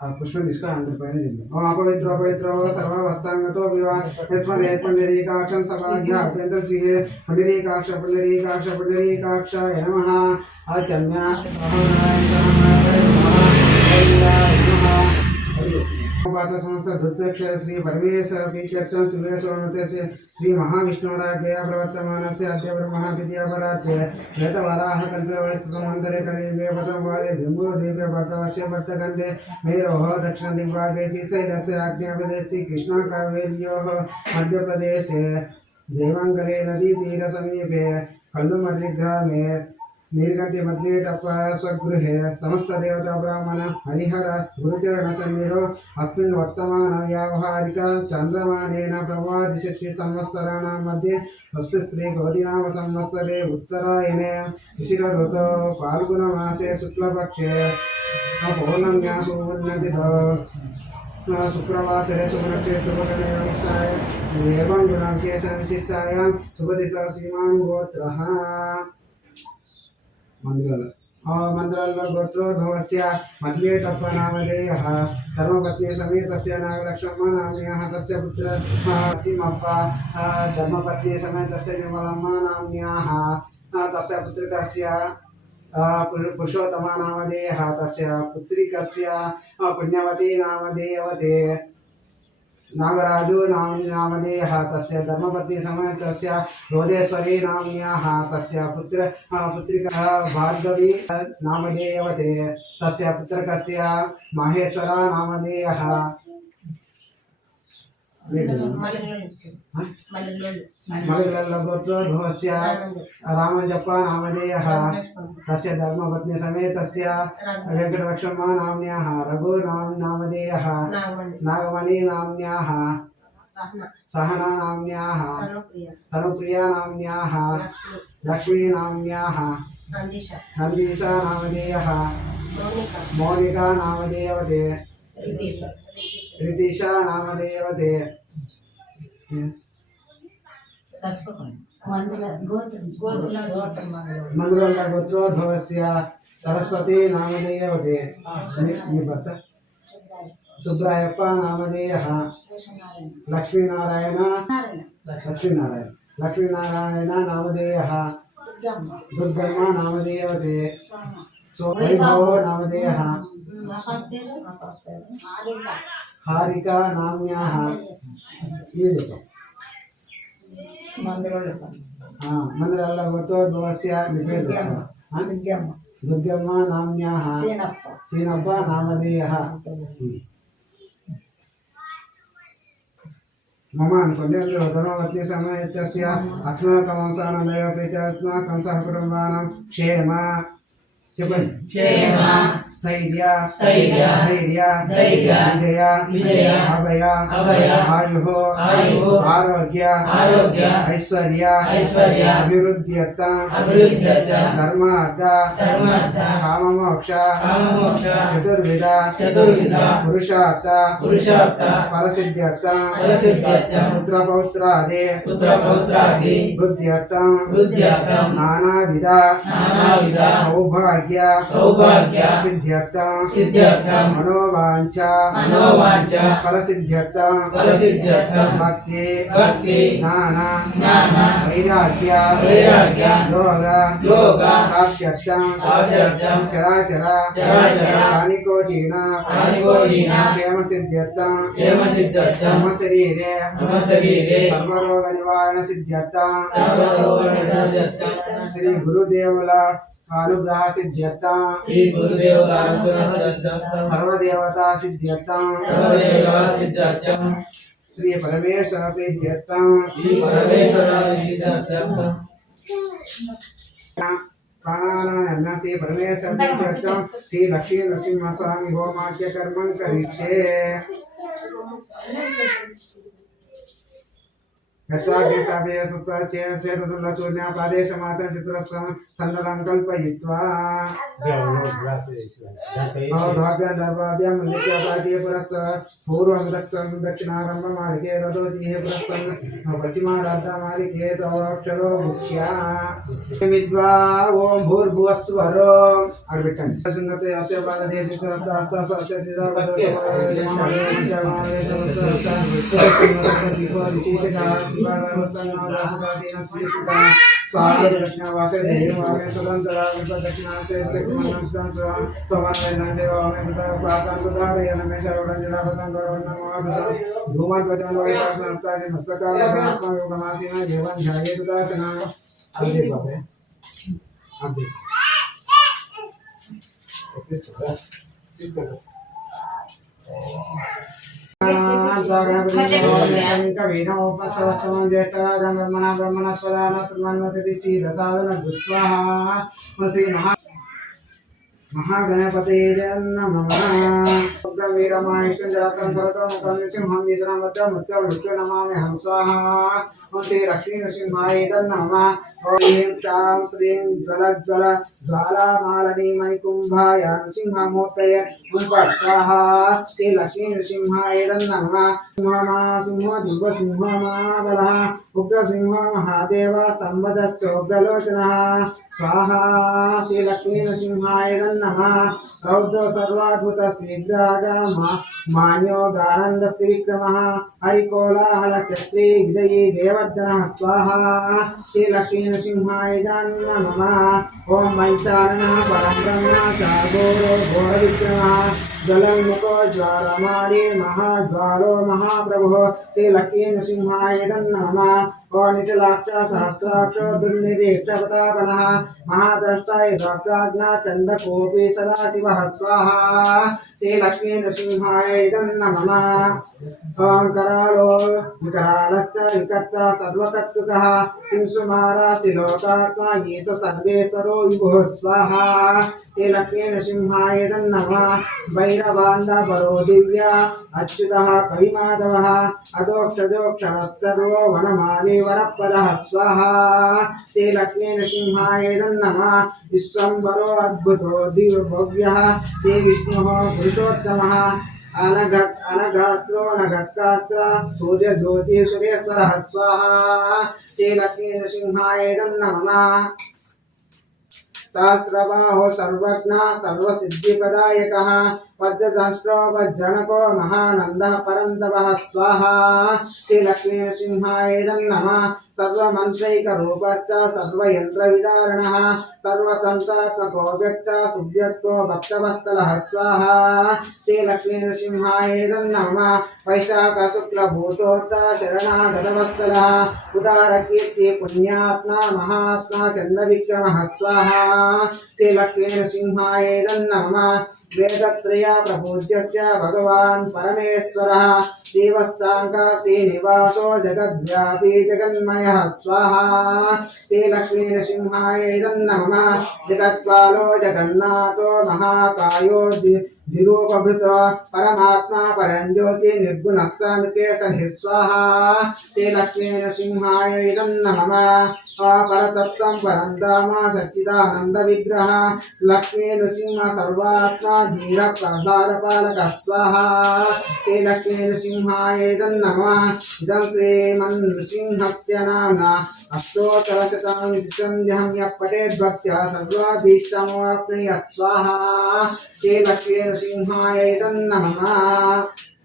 पुष्प निष्का अंदर पहने दिन ओम अपवित्र अपवित्र सर्ववस्तांगतो विवाह यस्मने पुंडरीकाक्षं सर्वाज्ञा अत्यंत श्री पुंडरीकाक्ष नमः आचम्या पात समस्त धृतक्ष श्री परमेश्वर पीचर्चन सुरेश्वरमते श्री महाविष्णुराज्ञया प्रवर्तमानस्य अद्य ब्रह्मणः द्वितीयपराच्ये श्वेतवराह कल्पे वैश्वसमन्तरे कलियुगे प्रथमवादे जम्बूरो दीपे भरतवर्षे भरतखण्डे मेरोः दक्षिणदिग्भागे श्रीशैलस्य आज्ञाप्रदेशे कृष्णाकावेर्योः मध्यप्रदेशे जयमङ्गले नदीतीरसमीपे कल्लुमर्रिग्रामे नीलकंठे मध्ये स्वगृहे समस्त देवता ब्राह्मण हरिहर गुरुचरण सन्निधौ अस्मिन् वर्तमान व्यावहारिक चंद्रमानेन प्रवादिशक्ति संवत्सराणां मध्ये तस्य श्री गौरीनाम संवत्सरे उत्तरायणे शिशिर ऋतौ फाल्गुन मासे शुक्लपक्षे पौर्णम्यां सुवर्णतिथौ शुक्रवासरे शुभनक्षत्रे शुभगणेशाय एवं गुणांशेष विशिष्टायां शुभतिथौ श्रीमान् गोत्रः मंदिराల్లో गोत्रोद्भवस्य मद्वेटप्प नामधेयः धर्मपत्नी समेतस्य नागलक्ष्मण नाम्न्याः तस्य पुत्रः सीमप्प धर्मपत्नी समेतस्य निर्मलम्म नाम्न्याः तस्य पुत्रिकस्य पुरुषोत्तमा नामधेयः तस्य पुत्रिकस्य पुण्यवती नामधेयवते नागराजु नामधेयः तस्य धर्मपत्नी समेतस्य रोदेश्वरी नाम्न्याः तस्य पुत्रिका भार्गवी नामधेयवते तस्य पुत्रकस्य माहेश्वरा नामधेयः मलिगोत्रोद्भवस्य रामजप्प नामधेयः तस्य धर्मपत्नी समेतस्य वेङ्कटलक्ष्मम्मा नाम्न्याः रघु नामधेयः नागमणि नाम्न्याः सहना नाम्न्याः तनुप्रिया नाम्न्याः लक्ष्मी नाम्न्याः नन्दीशा नामधेयः मोनिका नामधेयवते ऋतिशा नामधेयवते मंगल गोत्रोद्भवस्य सरस्वती नामधेयवते सुब्रायप्प नामधेयः लक्ष्मीनारायण नामधेयः दुर्गम्मा नामधेयवते वैभव नामधेयः हारिका नाम्न्याः मंदिरल्ल गोत्रोद्भवस्य दुर्गम्मा नाम्न्याः सीनप्प नामधेयः मम धर्मवती समयस्य अस्माकं सानदेव प्रीत्यात्मकं सह कुटुम्बानां क्षेम स्थैर्य विजय अभय आयुः आरोग्य ऐश्वर्य अभिवृद्ध्यर्थं धर्मार्थ काममोक्ष चतुर्विध पुरुषार्थ फलसिद्ध्यर्थं पुत्रपौत्रादि बुद्ध्यर्थं नानाविध सौभाग्य सिद्ध्यर्थं मनोवांछा फलसिद्ध्यर्थं भक्ति ज्ञान वैराग्य योग साक्ष्यर्थं चराचर प्राणिकोटीनां क्षेमसिद्ध्यर्थं मम शरीरे सर्वरोगनिवारण सिद्ध्यर्थं श्री गुरुदेवल अनुग्रह सिद्ध्यर्थं सर्वदेवता सिद्ध्यर्थं श्री परमेश्वर प्रीत्यर्थं प्राणानां श्री परमेश्वर प्रीत्यर्थं श्री लक्ष्मी नरसिंहस्वामी होमाख्य कर्मं करिष्ये सन्नलं कल्पयित्वा पूर्वं दक्षिणारम्भमालिके रथोजिः पुरस्तं पश्चिमाराद्धमालिके तवक्षरो मुख्या विद्वा ओं भूर्भुवस्वरो सुन्नते अस्य बालदेशे महागणपते नमः वीरमाहिष्टं सर्वतोमुखं नृसिंहं वीरमृत्युं नमामि हं स्वाहा श्री लक्ष्मी नृसिंहाय नमः ॐ शां श्रीं ज्वलज्वल ज्वालामालिनी मणिकुम्भाय नृसिंहमूर्तये स्वाहा श्री लक्ष्मी नृसिंहाय नमः सिंह दिव्यसिंहमाबलः उग्रसिंह महादेव स्तम्भदश्चोग्रलोचनः स्वाहा श्री लक्ष्मी नृसिंहाय नमः रौद्र सर्वाद्भुत शीघ्रागाम मान्यो गानन्दस्त्रिविक्रमः हरिकोलाहल क्षत्रि विजयी देवद्गणः स्वाहा श्री लक्ष्मी नृसिंहाय नमः ओं वैचारणः परब्रह्म चार्गोरो घोरविक्रमः ज्वलन्मुखो ज्वालमाली महाज्वालो महाप्रभुः श्रीलक्ष्मीनृसिंहाय नमः। ओ निटिलाक्ष सहस्राक्षो दुर्निरीक्षपतापनः महाद्रष्टाय द्रव्याज्ञा चण्डकोऽपि सदाशिवः स्वाहा श्रीलक्ष्मीनृसिंहाय नमः। ओं करालो विकरालश्च विकर्ता सर्वकर्तृकः सिंसुमारास्तिलोकात्मा ईश सर्वेश्वरो विभुः स्वाहा श्रीलक्ष्मीनृसिंहाय नमः। भैरवाण्डपरो दिव्या अच्युतः कविमाधवः अदोक्षजोक्षणः सर्वो वनमाली वरपदः स्वाहा श्रीलक्ष्मीनृसिंहाय नमः। विश्वम्भरो अद्भुतो दिव्यभव्यः श्रीविष्णुः पुरुषोत्तमः अनघास्त्रो नघकास्त्र सूर्यज्योति सुरेश्वरः स्वाहा श्रीलक्ष्मीनृसिंहाय नमः। सहस्रबाहो सर्वज्ञ सर्वसिद्धिप्रदायकः वज्रदंष्ट्रो वज्रणको महानन्दः परन्तपः स्वाहा श्रीलक्ष्मीनृसिंहाय नमः। सर्वमन्त्रैकरूपश्च सर्वयन्त्रविदारणः सर्वतन्त्रात्मको व्यक्तः सुव्यक्तो भक्तवत्सलः स्वाहा श्रीलक्ष्मीनृसिंहाय नमः। वैशाखशुक्लभूतोत्तर शरणागतवत्सलः उदारकीर्ति पुण्यात्मा महात्मा चण्डविक्रमः स्वाहा श्रीलक्ष्मीनृसिंहाय नमः। वेदत्रय प्रपूज्यस्य भगवान् परमेश्वरः श्रीवस्ताङ्का श्रीनिवासो जगद्व्यापी जगन्मयः स्वाहा श्रीलक्ष्मीनृसिंहाय नमः। जगत्पालो जगन्नाथो महाकायो द्विरूपभृत परमात्मा परञ्ज्योति निर्गुणः सनिकेशनिः स्वाहा श्रीलक्ष्मीनृसिंहाय नमः। परतत्त्वं परन्धाम सच्चिदानन्दविग्रह लक्ष्मीनृसिंह सर्वात्मा धीरः प्रहलादपालकः स्वाहा श्रीलक्ष्मीनृसिंहाय नमः। इदं श्रीमन्नृसिंहस्य नाम्ना अष्टोत्तरशतानि सन्ध्यं यः पठेद्भक्त्या सर्वाभीष्टमवाप्नुयात् स्वाहा श्रीलक्ष्मीनृसिंहाय नमः।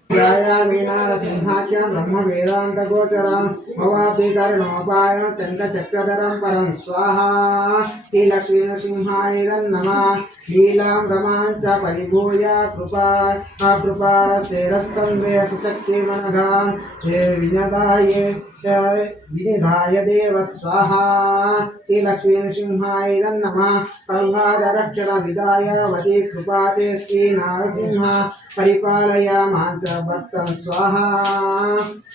वीणारसिंहाख्यं ब्रह्मवेदान्तगोचरं भवापि कर्णोपायं शङ्खचक्रधरं परं स्वाहा श्रीलक्ष्मीनृसिंहाय नमः। लीलां रमाञ्च परिभूय कृपारसेरस्तं सुशक्तिमनघां विनिधाय देव स्वाहा श्रीलक्ष्मीनृसिंहाय नमः। प्रह्लादरक्षणविदाय वदी कृपाते श्रीनारसिंह परिपालय माञ्च भक्तं स्वाहा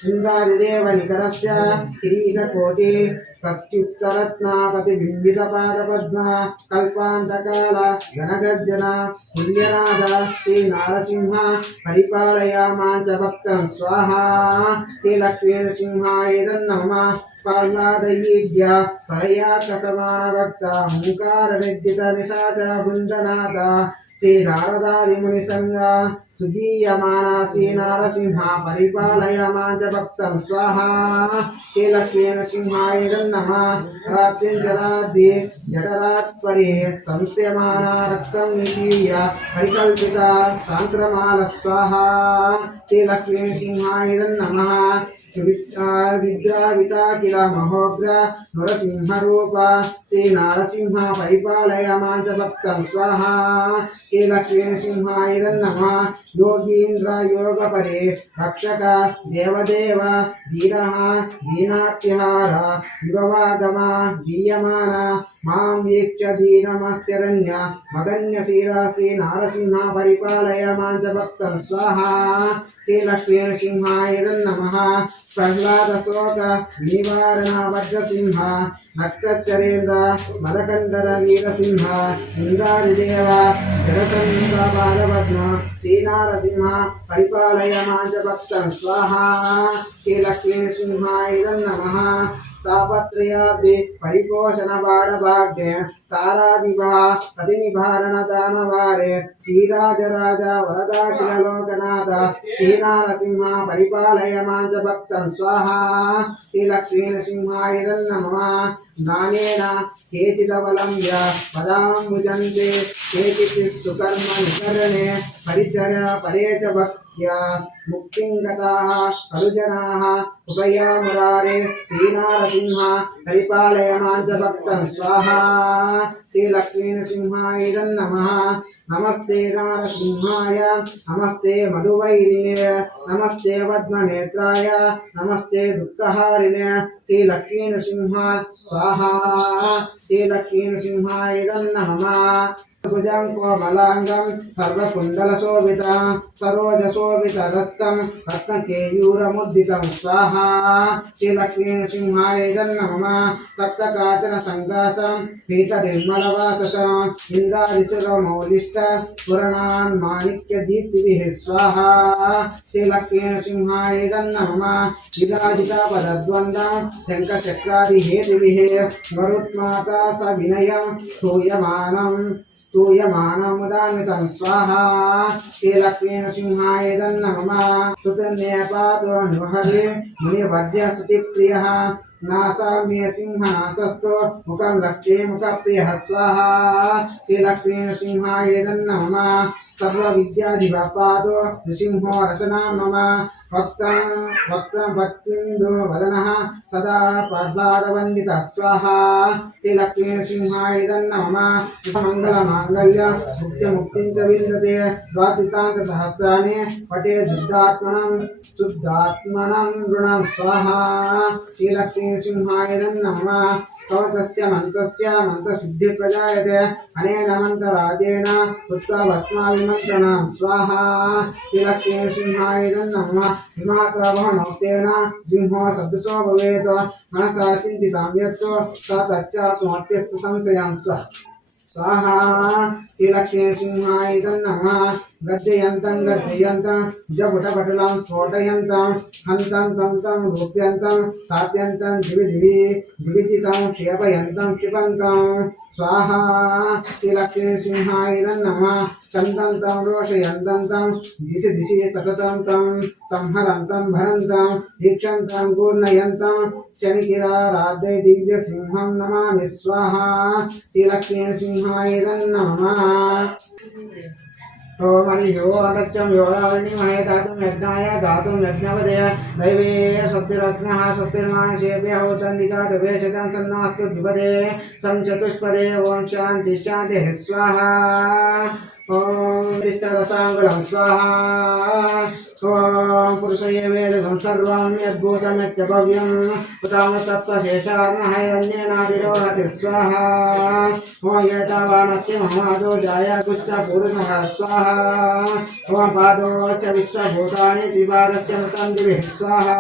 इन्द्रादिदेवनिकरस्य किरीटकोटि प्रत्युत्तरत्नापतिबिम्बितपादपद्मा कल्पान्तकाल गणगर्जन तुल्यनाद श्रीनारसिंह परिपालय माञ्च भक्तं स्वाहा श्रीलक्ष्मीनृसिंहाय नमः। प्रह्लादयीभ्य प्रलयाकसमानभक्त हुङ्कारनिर्जित निशाचर भुञ्जनाथ श्रीनारदादिमुनिसंग सुगीयमाना श्रीनारसिंह परिपालय माञ्च भक्तं स्वाहा श्रीलक्ष्मीनृसिंहाय नमः। रात्रिञ्जराद्रि जठरात्परि संस्यमाना रक्तं निपीय परिकल्पिता सान्त्रमाल स्वाहा श्रीलक्ष्मीनृसिंहाय नमः। विद्राविता किल महोग्र नृसिंहरूप श्रीनारसिंह परिपालय माञ्च भक्तं स्वाहा श्रीलक्ष्मीनृसिंहाय नमः। योगीन्द्र योगपरे रक्षक देवदेव धीरः दीनार्तिहार विभवागमा गीयमान मां वीक्ष्य दीनमस्यरण्य मगन्यशीला श्रीनारसिंह परिपालय माञ्च भक्तं स्वाहा श्रीलक्ष्मीनृसिंहाय नमः। प्रह्लादशोक निवारण वज्रसिंह नक्तचरेन्द्र मदकण्डर वीरसिंह इन्द्रादिदेव जगसंसारपद्म श्रीनारसिंह परिपालय माञ्च भक्तं स्वाहा श्रीलक्ष्मीनृसिंहाय नमः। तापत्रयाब्दि परिपोषण बाणभाग्य तारादिभः सतिनिवारण दानवारे श्रीराजराज वरदाखिल लोकनाथ श्रीनारसिंह परिपालय माञ्च भक्तं स्वाहा श्रीलक्ष्मीनृसिंहाय नमः। नानेन केचिदवलम्ब्य पदाम्बुजन्ते केचित् सुकर्म निकरणे परिचर्य परे च भक्त्या मुक्तिं गताः कलुजनाः उभया मुरारे श्रीनारसिंह परिपालय माञ्च भक्तं स्वाहा श्रीलक्ष्मीनृसिंहाय नमः। नमस्ते नारसिंहाय नमस्ते मधुवैरिणे नमस्ते पद्मनेत्राय नमस्ते दुःखहारिणे श्रीलक्ष्मीनृसिंहाय स्वाहा। श्रीलक्ष्मीनृसिंहाय नमः। भुजं कोमलांगं सर्वकुण्डलशोभितं सरोजशोभितरस्कं रत्नकेयूरमुद्दितं स्वाहा। श्रीलक्ष्मीनृसिंहाय नमः। तप्तकाचनसङ्कासं पीतनिर्मलवाससं इन्द्रादिशिरोमौलिष्ट पुराणान्माणिक्यदीप्तिभिः स्वाहा। श्रीलक्ष्मीनृसिंहाय नमः। विराजितापदद्वन्द्वं शङ्खचक्रादिहेतुभिः मरुत्माता सविनयं स्तूयमानमुदामितं स्वाहा। श्रीलक्ष्मीनृसिंहाय नमः। स्तुतिर्नेपातुर्नुहरि मुनिवर्यस्तुतिप्रियः नासाम्य सिंहनासस्तो मुखं लक्ष्मीमुखप्रियः स्वाहा। श्रीलक्ष्मीनृसिंहाय नमः। सर्वविद्याधिपपादो नृसिंहो रसना मम वक्त्रभक्तिन्दो वदनः सदा प्रह्लादवन्दितः स्वाहा। श्रीलक्ष्मीनृसिंहाय नमः। मङ्गलमाङ्गल्य मुक्तिं च विन्दते द्वादशान्तसहस्राणि पठे शुद्धात्मनं गृणं स्वाहा। श्रीलक्ष्मीनृसिंहाय नमः। कवचस्य मन्त्रस्य मन्त्रसिद्धिप्रजायते अनेन मन्त्रराजेन पुत्रभस्माभिमन्त्रणं स्वाहा। श्रीलक्ष्मीनृसिंहाय नमः। हिमातवहनोक्तेन सिंहो सदृशो भवेत् मनसा चिन्तितं यत् स तच्चात्महत्यस्य संशयं स्वाहा। श्रीलक्ष्मीनृसिंहाय नमः। गर्जयन्तं जपुटपटलं स्फोटयन्तं हन्तं तं रूप्यन्तं स्थाप्यन्तं दिविजितं क्षेपयन्तं क्षिपन्तं स्वाहा। श्रीलक्ष्मीनृसिंहाय नमः। चन्दन्तं रोषयन्तं दिशि सततं तं संहरन्तं भरन्तं दीक्षन्तं गूर्णयन्तं शनिकिराराध्यै दिव्यसिंहं नमामि स्वाहा। श्रीलक्ष्मीनृसिंहाय नमः। ओम हरिः ओम अदच्चं योरावणिमहे गातुं यज्ञाय गातुं यज्ञपदे दैवे स्वस्तिरत्नः स्वस्तिर्मानुषेभ्यः होतन्दिका दवेशतं सन्नास्तु द्विपदे संचतुष्पदे ओम शान्ति शान्तिः स्वाहा। ओम दिष्टरसाङ्गलं स्वाहा। ओम पुरुषये वेदं सर्वं यद्भूतमश्च भव्यं उतामतत्त्वशेषार्णहैरण्येनाधिरोहति स्वाहा। ओम एतावानस्य ममादो जायाकुश्च पुरुषः स्वाहा। ओम पादोश्च विश्वभूतानि त्रिपादस्य मृतं दिभिः स्वाहा।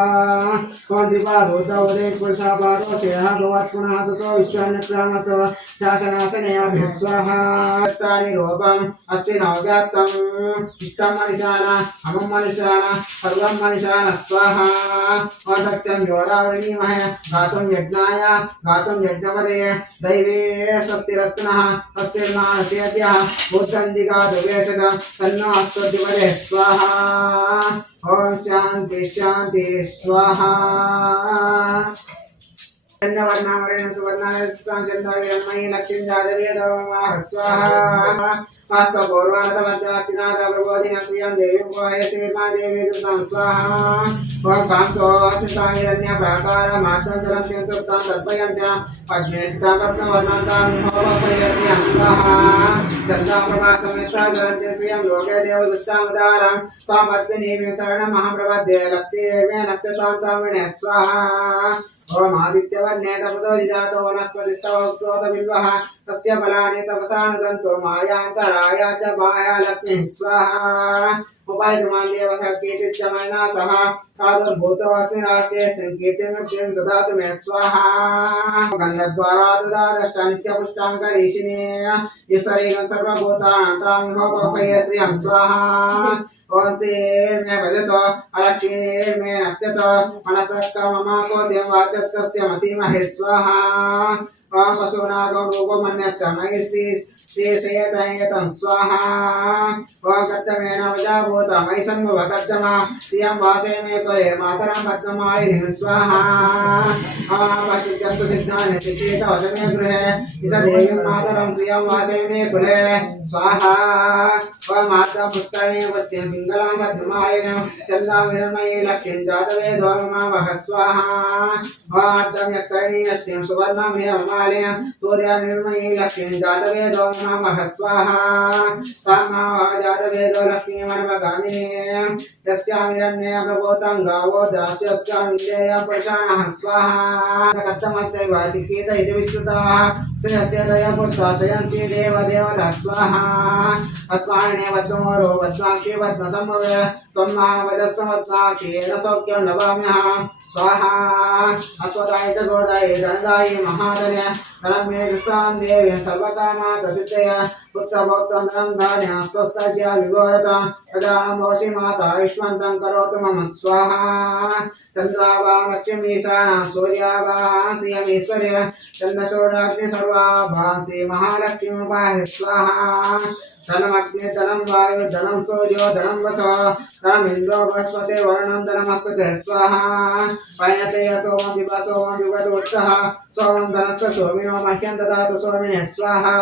ओम त्रिपादोदौदे पुरुषापादो सेह भवत् पुनः ततो विश्वान्यक्रामतो शासनासनयाभिः स्वाहा। अष्टानि रूपम् अश्विनव्याप्तम् इष्टं मनिषाण अमं मनिषाण सर्वं मनिषाण स्वाहा। अदच्चं योरावणीमहे गातुं यज्ञाय गातुं यज्ञपदे दैवे स्वस्तिरत्नः स्वस्तिर्मानुषेभ्यः बुद्धन्दिका दुवेशक तन्नो अस्तु द्विपदे स्वाहा। ओम शान्ति शान्ति स्वाहा। चन्द्रवर्णामरेण सुवर्णाय चन्द्राय लक्ष्मीं जातवेदोमाह स्वाहा। मास्तु पूर्वार्धमध्यास्तिनाथ प्रबोधिनं प्रियं देवीं गोयते मा देवी दुर्गां स्वाहा। ओम कांसोऽस्मिताहिरण्यप्राकारं मातं चरन्त्यन्तुक्तां तर्पयन्त्या पद्मे स्थितां रत्नवर्णान्तां होमपयस्यां स्वाहा। चन्द्राप्रभासमेता चरन्त्यं प्रियं लोके देवदुष्टामुदारं त्वामद्विनीमिं शरणमहं प्रपद्ये लक्ष्मीर्मे नक्षत्रां तामिणे स्वाहा। ओम आदित्यवर्णे तपसो जिजातो वनस्पतिस्तवोत्सोतबिल्वः तस्य फलानि तपसानुदन्तो मायान्तराय च बाह्या लक्ष्मीः स्वाहा। उपायतमान् देवशक्तिचित्तमयना सह प्रादुर्भूतोऽस्मिन् राष्ट्रे सङ्कीर्तिमुक्तिं ददातु मे स्वाहा। गन्धद्वारा ददादष्टानित्यपुष्टां करीशिने ईश्वरेण सर्वभूतानां तामिहोपपये श्रियं स्वाहा। ओम श्रीर्मे भजतो अलक्ष्मीर्मे नश्यतो मनसः ममाकोद्यं वाचस्तस्य मसीमहे स्वाहा। ओम पशूनागो रूपमन्यस्य मयि श्रीशयतयतं स्वाहा ओम कर्तमेन वजाभूत मैसन्मुभकर्तमा श्रियं वासे मे कुले मातरं पद्ममालिनीं स्वाहा पश्चिद्यस्तु सिद्धानि शिक्षित वचमे गृहे इस देवीं मातरं श्रियं वासे मे कुले स्वाहा ओम माता पुष्करणे वत्यं पिङ्गलां पद्ममालिनीं चन्द्रां विरमयी लक्ष्मीं जातवेदो ममावह स्वाहा ओम अर्धं यत्कर्णी अस्मिं सुवर्णं हेममालिनीं सूर्या निर्मयी लक्ष्मीं जातवेदो ममावह स्वाहा सामा जातवेदो लक्ष्मी मनमगामिनी यस्यामिरण्ये प्रभूतं गावो दास्यस्यामिन्द्रिय पुरुषाणः स्वाहा कथमस्ते वाचिकेत इति विश्रुताः श्रीहत्यदय पुत्रा शयन्ति देवदेवतः स्वाहा अस्मान्ने वद्मोरो वद्माक्षी वद्मसम्भवे त्वं महावदत्वमद्माक्षीण सौख्यं नवाम्यः स्वाहा अश्वदाय च गोदाय धनदाय महादय धनं मे कृष्णां देवी सर्वकामा प्रसिद्धय पुत्रभोक्तं धनं धान्यं स्वस्तज्या विघोरतां प्रजां वशी माता युष्मन्तं करोतु मम स्वाहा चन्द्रावां लक्ष्मीशानां सूर्यावां श्रियमीश्वर्य चन्द्रशोणाग्नि सर्वाभां श्रीमहालक्ष्मीमुपाहि स्वाहा धनमग्नि धनं वायु धनं सूर्यो धनं वसः धनमिन्द्रो बृहस्पते वर्णं धनमस्पते स्वाहा पयते सोमं विवतु उत्सः सोमं धनस्य सोमिनो मह्यं ददातु सोमिने स्वाहा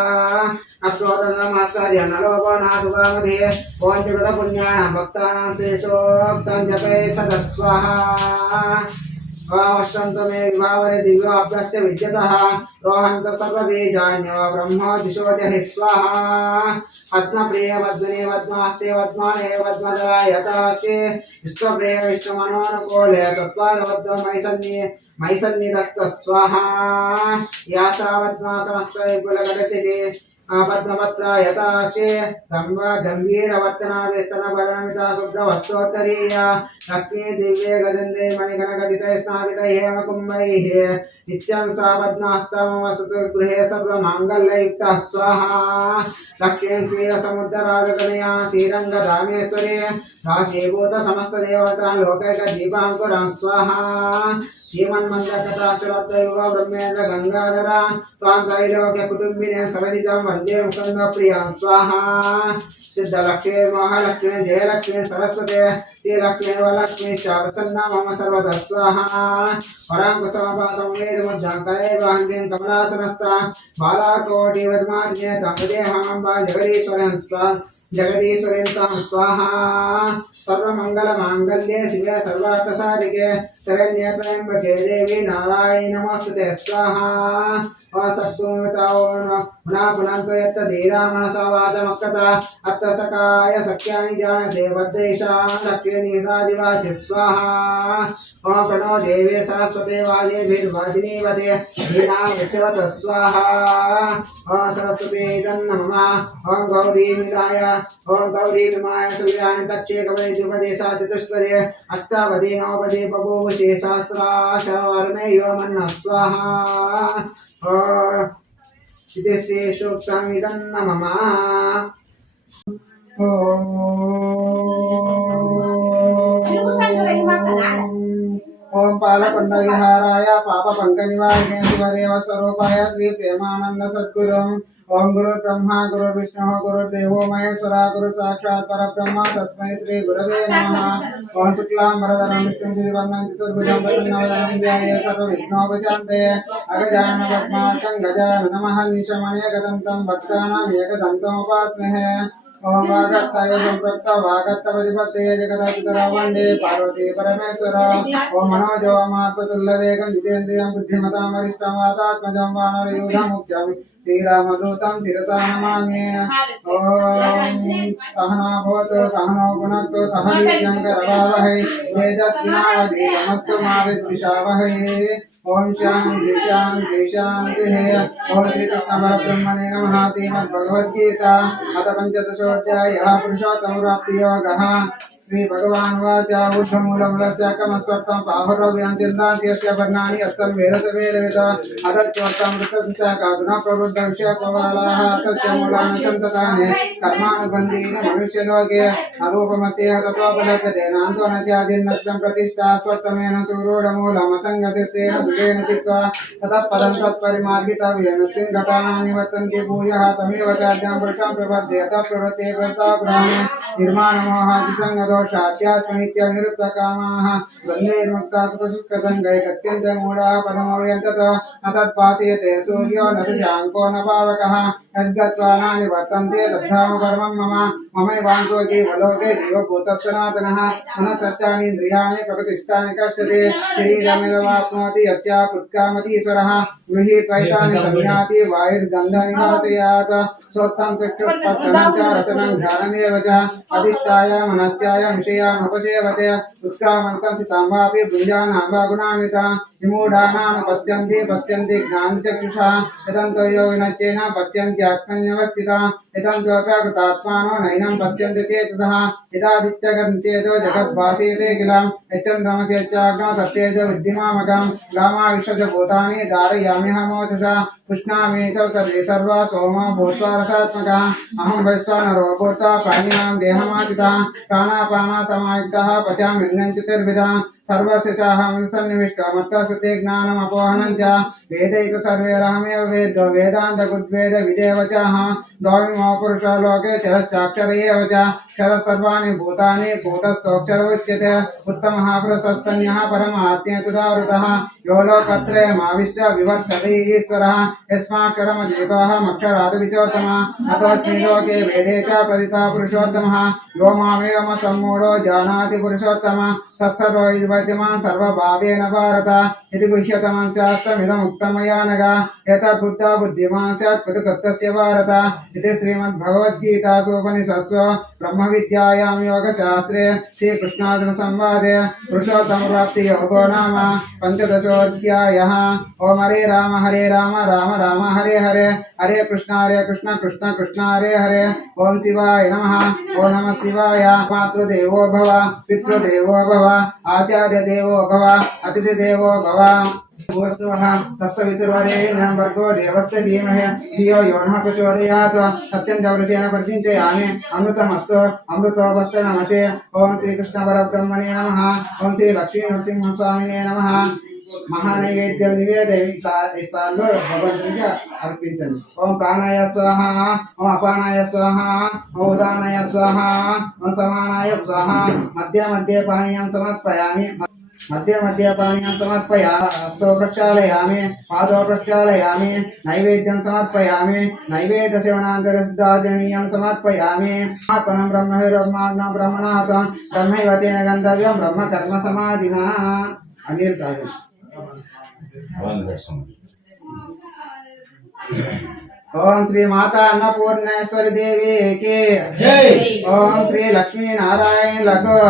अष्टोत्तरमाचार्य नलोपो नासुभामधे ॐ जगतपुण्यानां भक्तानां शेषोक्तं जपे सदा स्वाहा अवश्यन्तु मे विभावरे दिव्योऽभ्यस्य विद्यतः रोहन्त सर्वबीजान्यो ब्रह्मो दिशोजहि स्वाहा पद्मप्रिय वद्मने वद्मास्ते वद्माने वद्मदला यथाक्षे विश्वप्रिय विश्वमनोनुकूले तत्त्वादवद्म मैसन्निधस्त स्वाहा यासा वद्मासनस्वैकुलगतिः पद्मपत्र यथाक्षे गम्भीरवर्तनावेस्तनवर्णमिता शुभ्रवस्त्रोत्तरीया लक्ष्मी दिव्ये गजन्दे मणिगणगदितैः स्नापितैः हेमकुम्भैः नित्यं सा पद्मास्तमवसुतगृहे सर्वमाङ्गल्ययुक्ता स्वाहा लक्ष्मीं क्षीरसमुद्रराजकन्या श्रीरङ्गधामेश्वरी राशीभूत समस्तदेवता लोकैकदीपाङ्कुरां स्वाहा श्रीमन्मन्दकटाक्षरद्वैव ब्रह्मेन्द्र गङ्गाधरा त्वां त्रैलोक्यकुटुम्बिने सरसिजां वन्दे मुकुन्दप्रियां स्वाहा सिद्धलक्ष्मी महालक्ष्मी जयलक्ष्मी सरस्वती श्रीलक्ष्मी वरलक्ष्मी प्रसन्ना मम सर्वदा स्वाहा वरां कुसुमपासमुद्धां कलैर्वाहन्तीं कमलासनस्था बालाकोटिवर्मार्ज्ञे तमदेहाम्बा जगदीश्वरीं तां स्वाहा सर्वमङ्गलमाङ्गल्ये शिवे सर्वार्थसाधिके शरण्ये त्र्यम्बके देवी नारायणी नमोस्तुते स्वाहा पुनः यत्त धीरामनसा वाचमक्कता अर्थसकाय सख्यानि जानते वद्देशां लक्ष्मीनिरादिवाचि स्वाहा ओम प्रणो देवे सरस्वते वाजेभिर्वाजिनीवते वीणा विष्णुवत स्वाहा ओम सरस्वते तन्नमः ओम गौरीमिदाय ओम गौरीमिमाय सूर्याणि तक्षे कवले द्विपदेशा चतुष्पदे अष्टापदे नवपदे बभूवशे सहस्राशवर्मे यो मन्नः स्वाहा इति श्रीसूक्तं तन्नमः ओम पालकुंडविहाराय पापपङ्कनिवारिणे शिवदेव स्वरूपाय श्री प्रेमानंद सद्गुरुम् ओम गुरु ब्रह्मा गुरु विष्णु गुरुदेवो महेश्वरा गुरु साक्षात् परब्रह्म तस्मै श्री गुरवे नमः ओम शुक्लांबरधरं विष्णुं शशिवर्णं चतुर्भुजं प्रसन्नवदनं ध्यायेत् सर्वविघ्नोपशान्तये अगजानन पद्मार्कं गजाननमहर्निशमनेकदन्तं भक्तानां एकदन्तमुपास्महे ओम वागत्ताय संप्रक्त वागत्तपतिपत्तये जगदापितरौ वन्दे पार्वती परमेश्वर ओम मनोजवमात्मतुल्यवेगं जितेन्द्रियं बुद्धिमतां वरिष्ठं वातात्मजं वानरयूथमुख्यं श्रीरामदूतं शिरसा नमामि ओम सहना भवतु सहनौ भुनक्तु सह वीर्यं करवावहै तेजस्विनावधीतमस्तु मा विद्विषावहै ओम शांति शांति शांति ओम श्री कृष्ण परब्रह्मणे नमः श्रीमद्भगवद्गीता अथ पंचदशोऽध्यायः पुरुषोत्तम प्राप्ति योगः श्री भगवान वाच ऊर्ध्वमूलमूलस्याकमस्वर्थं बाहुरव्यं चिन्तास्य वर्णानि अस्तं वेदवेद अदच्वर्तं वृत्तशाखा गुणः प्रवृद्ध विषयकवालाः तस्य मूलानि सन्ततानि कर्मानुबन्धीन मनुष्यलोके अरूपमस्य तत्त्वोपलभ्यते नान्तो न चादिन्नस्तं प्रतिष्ठा स्वर्तमेन सुरूढमूलमसङ्गसिद्धेन दुरेण चित्वा ततः पदं तत्परिमार्गितव्येन स्मिन् वर्तन्ते भूयः तमेव चाद्यां पुरुषां प्रपद्ये ततः प्रवृत्ते प्रवृत्ता पुराणे निर्माणमोहादिसङ्गदोषाध्यात्मनित्यनिरुद्धकामाः द्वन्द्वैर्मुक्ता सुखसुखसङ्गैः अत्यन्तमूढाः पदमवयं ततो न तत्पाशयते सूर्यो न शशाङ्को न पावकः यद्गत्वा नानि वर्तन्ते तद्धाम परमं मम ममैवांसो जीवलोके जीवभूतः सनातनः मनःषष्ठानीन्द्रियाणि प्रकृतिस्थानि कष्यते शरीरमिदमाप्नोति यच्चाप्युत्कामतीश्वरः गृहीत्वैतानि संयाति वायुर्गन्धनिवासयात् श्रोत्रं चक्षुःस्पर्शनं च रसनं ध्यानमेव च अधिष्ठाय मनस्याय विषयानुपसेवते उत्क्रामन्तं सितां वापि भुञ्जानां वा गुणान्वितां विमूढानां पश्यन्ति ज्ञानचक्षुषा यतन्तो योगिनश्चेन पश्यन्त्यात्मन्यवस्थिता यतन्तोऽप्यकृतात्मानो नैनं पश्यन्ति चेतसः यदादित्यगन्त्येजो जगद्भासेते किल यच्चन्द्रमस्यच्चाग्नौ तत्तेजो विद्धिमामकं गामाविश्वस्य भूतानि धारयाम्यहमोषसा पुष्णामि चौषधे सर्वा सोमो भूत्वा रसात्मकः अहं वैश्वानरो भूत्वा प्राणिनां देहमाचितः प्राणापानसमायुक्तः पचाम्यन्नं चतुर्विधः सर्वस्य चाहं सन्निविष्टमत्तस्कृते ज्ञानमपोहनं च वेदैक सर्वैरहमेव वेद्यो वेदान्तकृद्वेद विदेव चाहं द्वाविमो पुरुषो लोके चरश्चाक्षर एव च क्षरः सर्वाणि भूतानि कूटस्थोऽक्षर उच्यते उत्तमः पुरुषस्तन्यः परमात्मेतुदावृतः यो लोकत्रयमाविश्य विवर्तते ईश्वरः यस्माक्षरमजीवोऽहमक्षरादविचोत्तमः अतोऽस्मि लोके वेदे च प्रथितः पुरुषोत्तमः यो मामेव सम्मूढो जानाति पुरुषोत्तमः सत्सर्वो विद्यमान् सर्वभावेन भारत इति गुह्यतमं शास्त्रमिदमुक्तमया नघ एतत् बुद्धः बुद्धिमान् स्यात् कृतकृत्यस्य भारत इति श्रीमद्भगवद्गीतासूपनिषत्सु ब्रह्मविद्यायां योगशास्त्रे श्रीकृष्णार्जुनसंवादे पुरुषोत्तमप्राप्तियोगो नाम पञ्चदशोऽध्यायः। ओम हरे राम राम राम हरे हरे हरे कृष्ण कृष्ण कृष्ण हरे हरे। ओम शिवाय नमः। ओम नमः शिवाय। मातृदेवो भव पितृदेवो भव आचार्य देवो भव अतिथि देवो भव भूस्वः तस्य वितुर्वरेण्यं भर्गो देवस्य धीमहि धियो यो नः प्रचोदयात् सत्यं जवृषेण परिचिन्तयामि अमृतमस्तु अमृतोपस्तु नमते। ओम श्रीकृष्ण परब्रह्मणे नमः। ओम श्री लक्ष्मी नरसिंहस्वामिने नमः। महानैवेद्యం నివేదయిస్తాల్లో భగవంతునికి అర్పించండి। ఓం ప్రాణాయ స్వాహ ఓం అపానాయ స్వాహ ఓం ఉదానాయ స్వాహ ఓం సమానాయ స్వాహ మధ్య మధ్య పానీయం సమర్పయామి మధ్య పానీయం సమర్పయామి హస్తో ప్రక్షాళయామి పాదో ప్రక్షాళయామి నైవేద్యం సమర్పయామి నైవేద్య సేవనాంతరసిద్ధాజనీయం సమర్పయామి ఆత్మనం బ్రహ్మహిర్బ్రహ్మాగ్నం బ్రహ్మణాహతం బ్రహ్మైవ తేన గంతవ్యం బ్రహ్మ కర్మ సమాధినా అనిల్ తాగే। ओम श्री माता अन्नपूर्णेश्वरी देवी की जय। ओम श्री लक्ष्मी नारायण लको।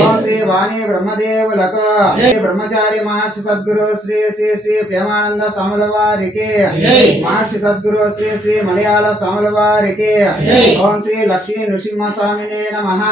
ओम श्री वाणी ब्रह्मदेव लको। ब्रह्मचारी महर्षि सद्गुरु श्री श्री श्री प्रेमानंद स्वामी की जय। महर्षि सद्गुरु श्री श्री मलयाल स्वामी की जय। ओम श्री लक्ष्मी नृसिंह स्वामी नमः।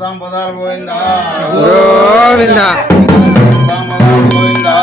సంపదాలు గోవిందా గోవింద సంపదాలు గోవిందా